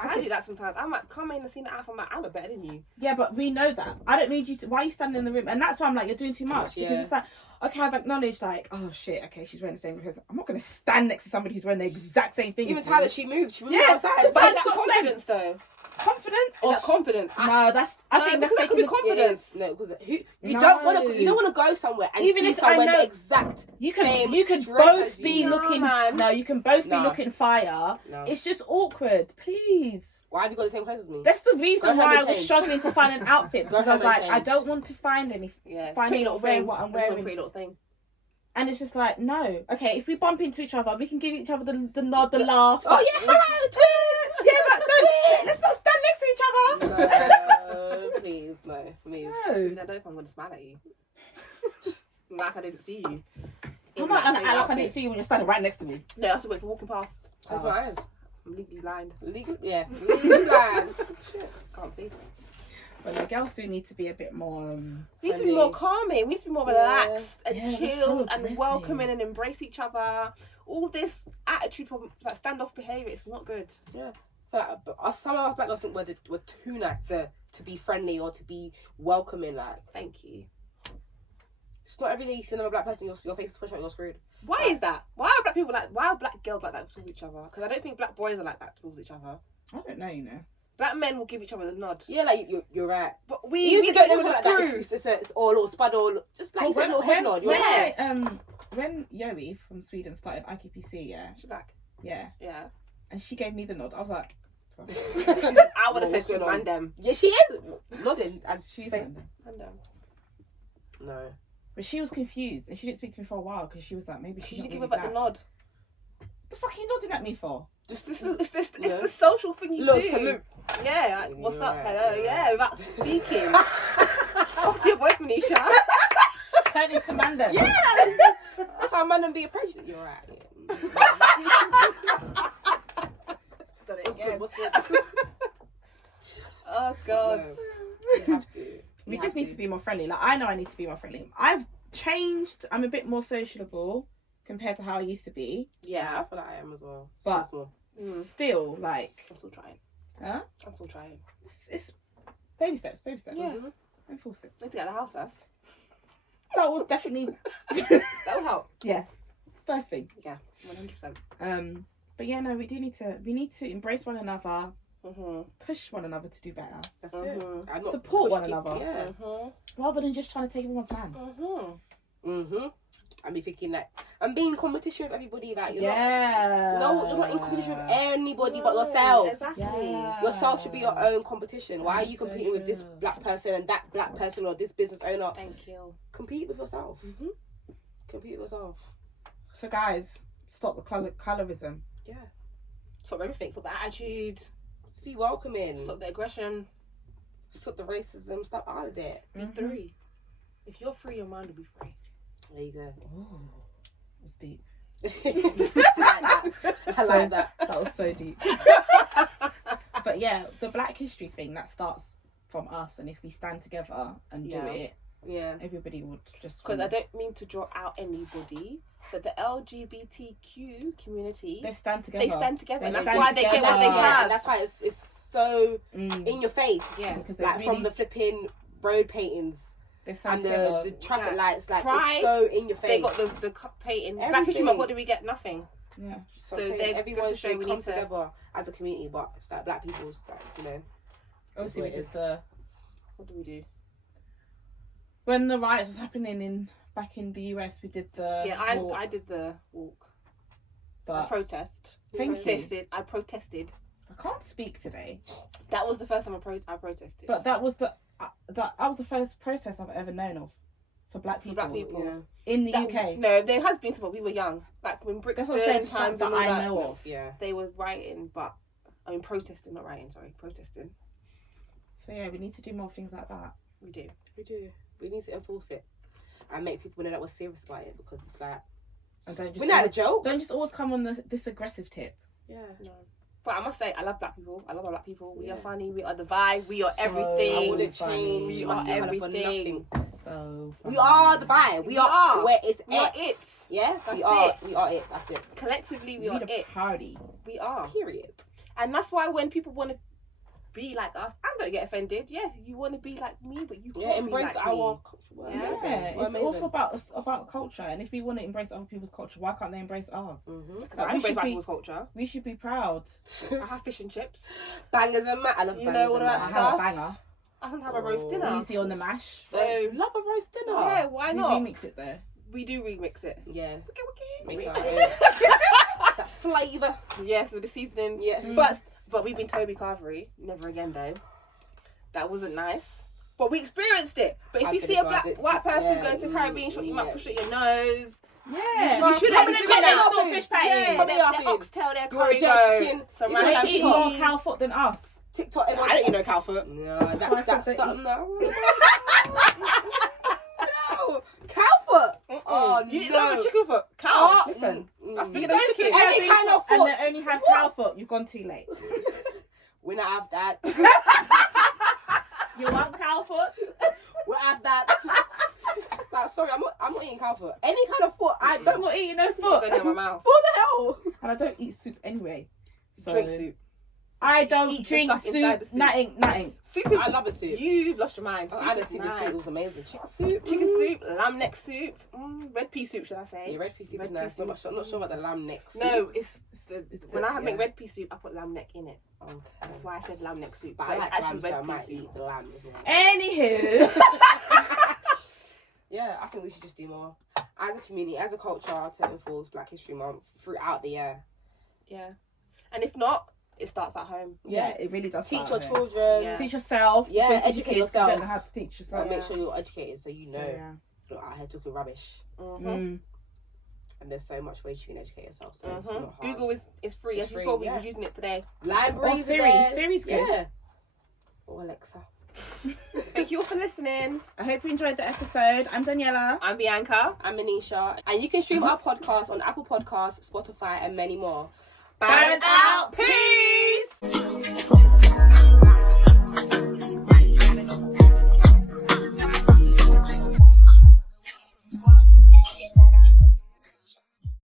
I do that sometimes. I'm like, come in and see the outfit. I'm like, I look better than you. Yeah, but we know that. I don't need you to... Why are you standing in the room? And that's why I'm like, you're doing too much. Because it's like, okay, I've acknowledged, like, oh, shit, okay, she's wearing the same... Because I'm not going to stand next to somebody who's wearing the exact same thing. Even Tyler, she moved outside. But is that confidence, though? Confidence? Is that confidence? No, that's... I think that's that could be confidence. No, because you don't want to go somewhere and even see if someone I know the exact you same can dress both as be you. looking. man. No, you can both be No. looking fire. No. It's just awkward. Please. Why have you got the same clothes as me? That's the reason Go why home I and was change. struggling to find an outfit, because Go I was home and like, I change. don't want to find anything. Yeah, it's find pretty anything little wearing thing. what I'm It's a wearing. pretty little thing. And it's just like, no. Okay, if we bump into each other, we can give each other the nod, the laugh. Oh yeah, Yeah, but don't, let's not stand next to each other. No, please, no, please. I No. don't know if I'm going to smile at you. Like I didn't see you. I'm not act like I didn't see you when you're standing right next to me. No, I have to wait for walking past. Close my eyes. I'm legally blind. Legally blind. Shit, can't see. But the girls do need to be a bit more... We need to be more calming. We need to be more relaxed and Yeah, that's chilled so and aggressive. welcoming and embrace each other. All this attitude problem, like standoff behaviour, it's not good. Yeah. So, like, some of us black girls think we're too nice to be friendly or to be welcoming. Like, Thank you. it's not every day you see another black person, your face is pushed out, you're screwed. Why is that? Why are black people like? Why are black girls like that towards each other? Because I don't think black boys are like that towards each other. I don't know, you know. Black men will give each other the nod. Yeah, like you're right. But we don't do the screws. It's all a little spud or just like you said, a little head nod. When Yowie from Sweden started IKPC, She's black. yeah, Yeah. and she gave me the nod. I was like, I would have said she's random. Yeah, she is nodding as she's saying. Random. No. but she was confused and she didn't speak to me for a while because she was like, maybe she's She not give really her back the nod. The fuck are you nodding at me for? It's the social thing you Look, do. salute. Yeah, like, what's up? Right, Hello. yeah. Yeah, without speaking. Talk to your voice, Manisha. Turn into Manda. Yeah, that's how man and be approached. You're right. Done it What's again. good? What's good? Oh God. No, you have to. We just need to be more friendly. Like, I know I need to be more friendly. I've changed. I'm a bit more sociable compared to how I used to be. Yeah, I feel like I am as well. But- small. Still, like, I'm still trying. huh? I'm still trying. It's baby steps, baby steps. Yeah. Don't force it. Need to get out of the house first. That will definitely, That will help. yeah, first thing. Yeah, 100%. But yeah, no, we need to embrace one another, Mm-hmm. push one another to do better, That's it. Mhm. And not Support push one people- another. Yeah. Mm-hmm. rather than just trying to take everyone's man. Mm-hmm. Mm-hmm. and be thinking like, I'm being in competition with everybody. Like, you're not in competition with anybody but yourself. Exactly. Yeah. Yourself should be your own competition. Why are you competing with this black person and that black person or this business owner? Thank you. Compete with yourself. Mm-hmm. Compete with yourself. So guys, stop the colorism. Yeah. Stop everything. Stop the attitude. Just be welcoming. Stop the aggression. Stop the racism. Stop all of that. Be free. If you're free, your mind will be free. There you go. Oh, that's deep. I like that. That was so deep. But yeah, the Black History thing, that starts from us, and if we stand together and do it, everybody would just... Because I don't mean to draw out anybody, but the LGBTQ community, they stand together. And that's why they get what they have. That's why it's so in your face. Yeah. Because like really, from the flipping road paintings. They stand and together. the traffic lights, like, Pride, it's so in your face. They got the painting. Black History Month, what do we get? Nothing. Yeah. So everyone's should come together as a community, but it's like black people's, like, you know. Obviously, we did what do we do? When the riots was happening back in the US, we did the walk. I did the walk. But I protested. I protested. I can't speak today. That was the first time I protested. But that was the first protest I've ever known of for black people. In the UK. No, there has been some, but we were young. Like when Brixton times that and all I that, know of. Yeah. They were rioting, but protesting, not rioting. Sorry, protesting. So yeah, we need to do more things like that. We do. We need to enforce it and make people know that we're serious about it, because it's like, and don't just we're not a joke. Don't just always come on this aggressive tip. Yeah. No. But I must say, I love black people. I love our black people. We are funny. We are the vibe. We are everything. I wouldn't change. We are everything. So funny. We are the vibe. We are where it's we are it. Yeah, that's we are it. That's it. Collectively, we are the it. Party. We are. Period. And that's why when people want to be like us, and don't get offended. Yeah, you want to be like me, but you can't embrace be like our me. culture. It's also about culture, and if we want to embrace other people's culture, why can't they embrace ours? Because I embrace black people's culture. We should be proud. I have fish and chips, bangers and I love you know all that I stuff. have a banger. I can have a roast dinner. Easy on the mash. So love a roast dinner. Yeah, why not? We remix it though. We do remix it. Yeah. Make that flavour. Yes, with the seasoning. Yeah. But we've been Toby Carvery. Never again though. That wasn't nice. But we experienced it. But if you see a white person going to the Caribbean shop, you might push at your nose. Yeah. You should have have been fish patty. Their oxtail, their curry Some they eat more cow foot than us. TikTok. I don't eat no cow foot. No, that's something now. No, cow foot. Oh, you didn't know chicken foot. Cow. Listen, I'm speaking of chicken. Any kind of foot. And they only have cow foot. You've gone too late. We not have that. You want cow foot? We have that. Like, sorry, I'm not eating cow foot. Any kind of foot, I'm not eating no foot. Going in my mouth. What the hell? And I don't eat soup anyway. So Drink soup. I don't drink soup. Nothing. Soup is. I love a soup. You lost your mind. I had a soup. It was amazing. Chicken soup, lamb neck soup, red pea soup. Should I say? Yeah, red pea soup is nice. I'm not sure about the lamb neck soup. No, when I make red pea soup, I put lamb neck in it. Okay. That's why I said lamb neck soup. But I like actually lamb, so I red might pea soup. eat the lamb as well. Anywho. Yeah, I think we should just do more as a community, as a culture, to enforce Black History Month throughout the year. Yeah, and if not, it starts at home. Yeah, it really does. Teach your children. Yeah. Teach yourself. Yeah, educate yourself. You don't know how to teach yourself. Like, make sure you're educated, so you know. So, You're out here talking rubbish. Mm-hmm. And there's so much ways you can educate yourself. So it's not hard. Google is free. As you saw, we was using it today. Libraries. Siri's good. Yeah. Or Alexa. Thank you all for listening. I hope you enjoyed the episode. I'm Daniela. I'm Bianca. I'm Manisha. And you can stream our podcast on Apple Podcasts, Spotify, and many more. Barrett out. Peace.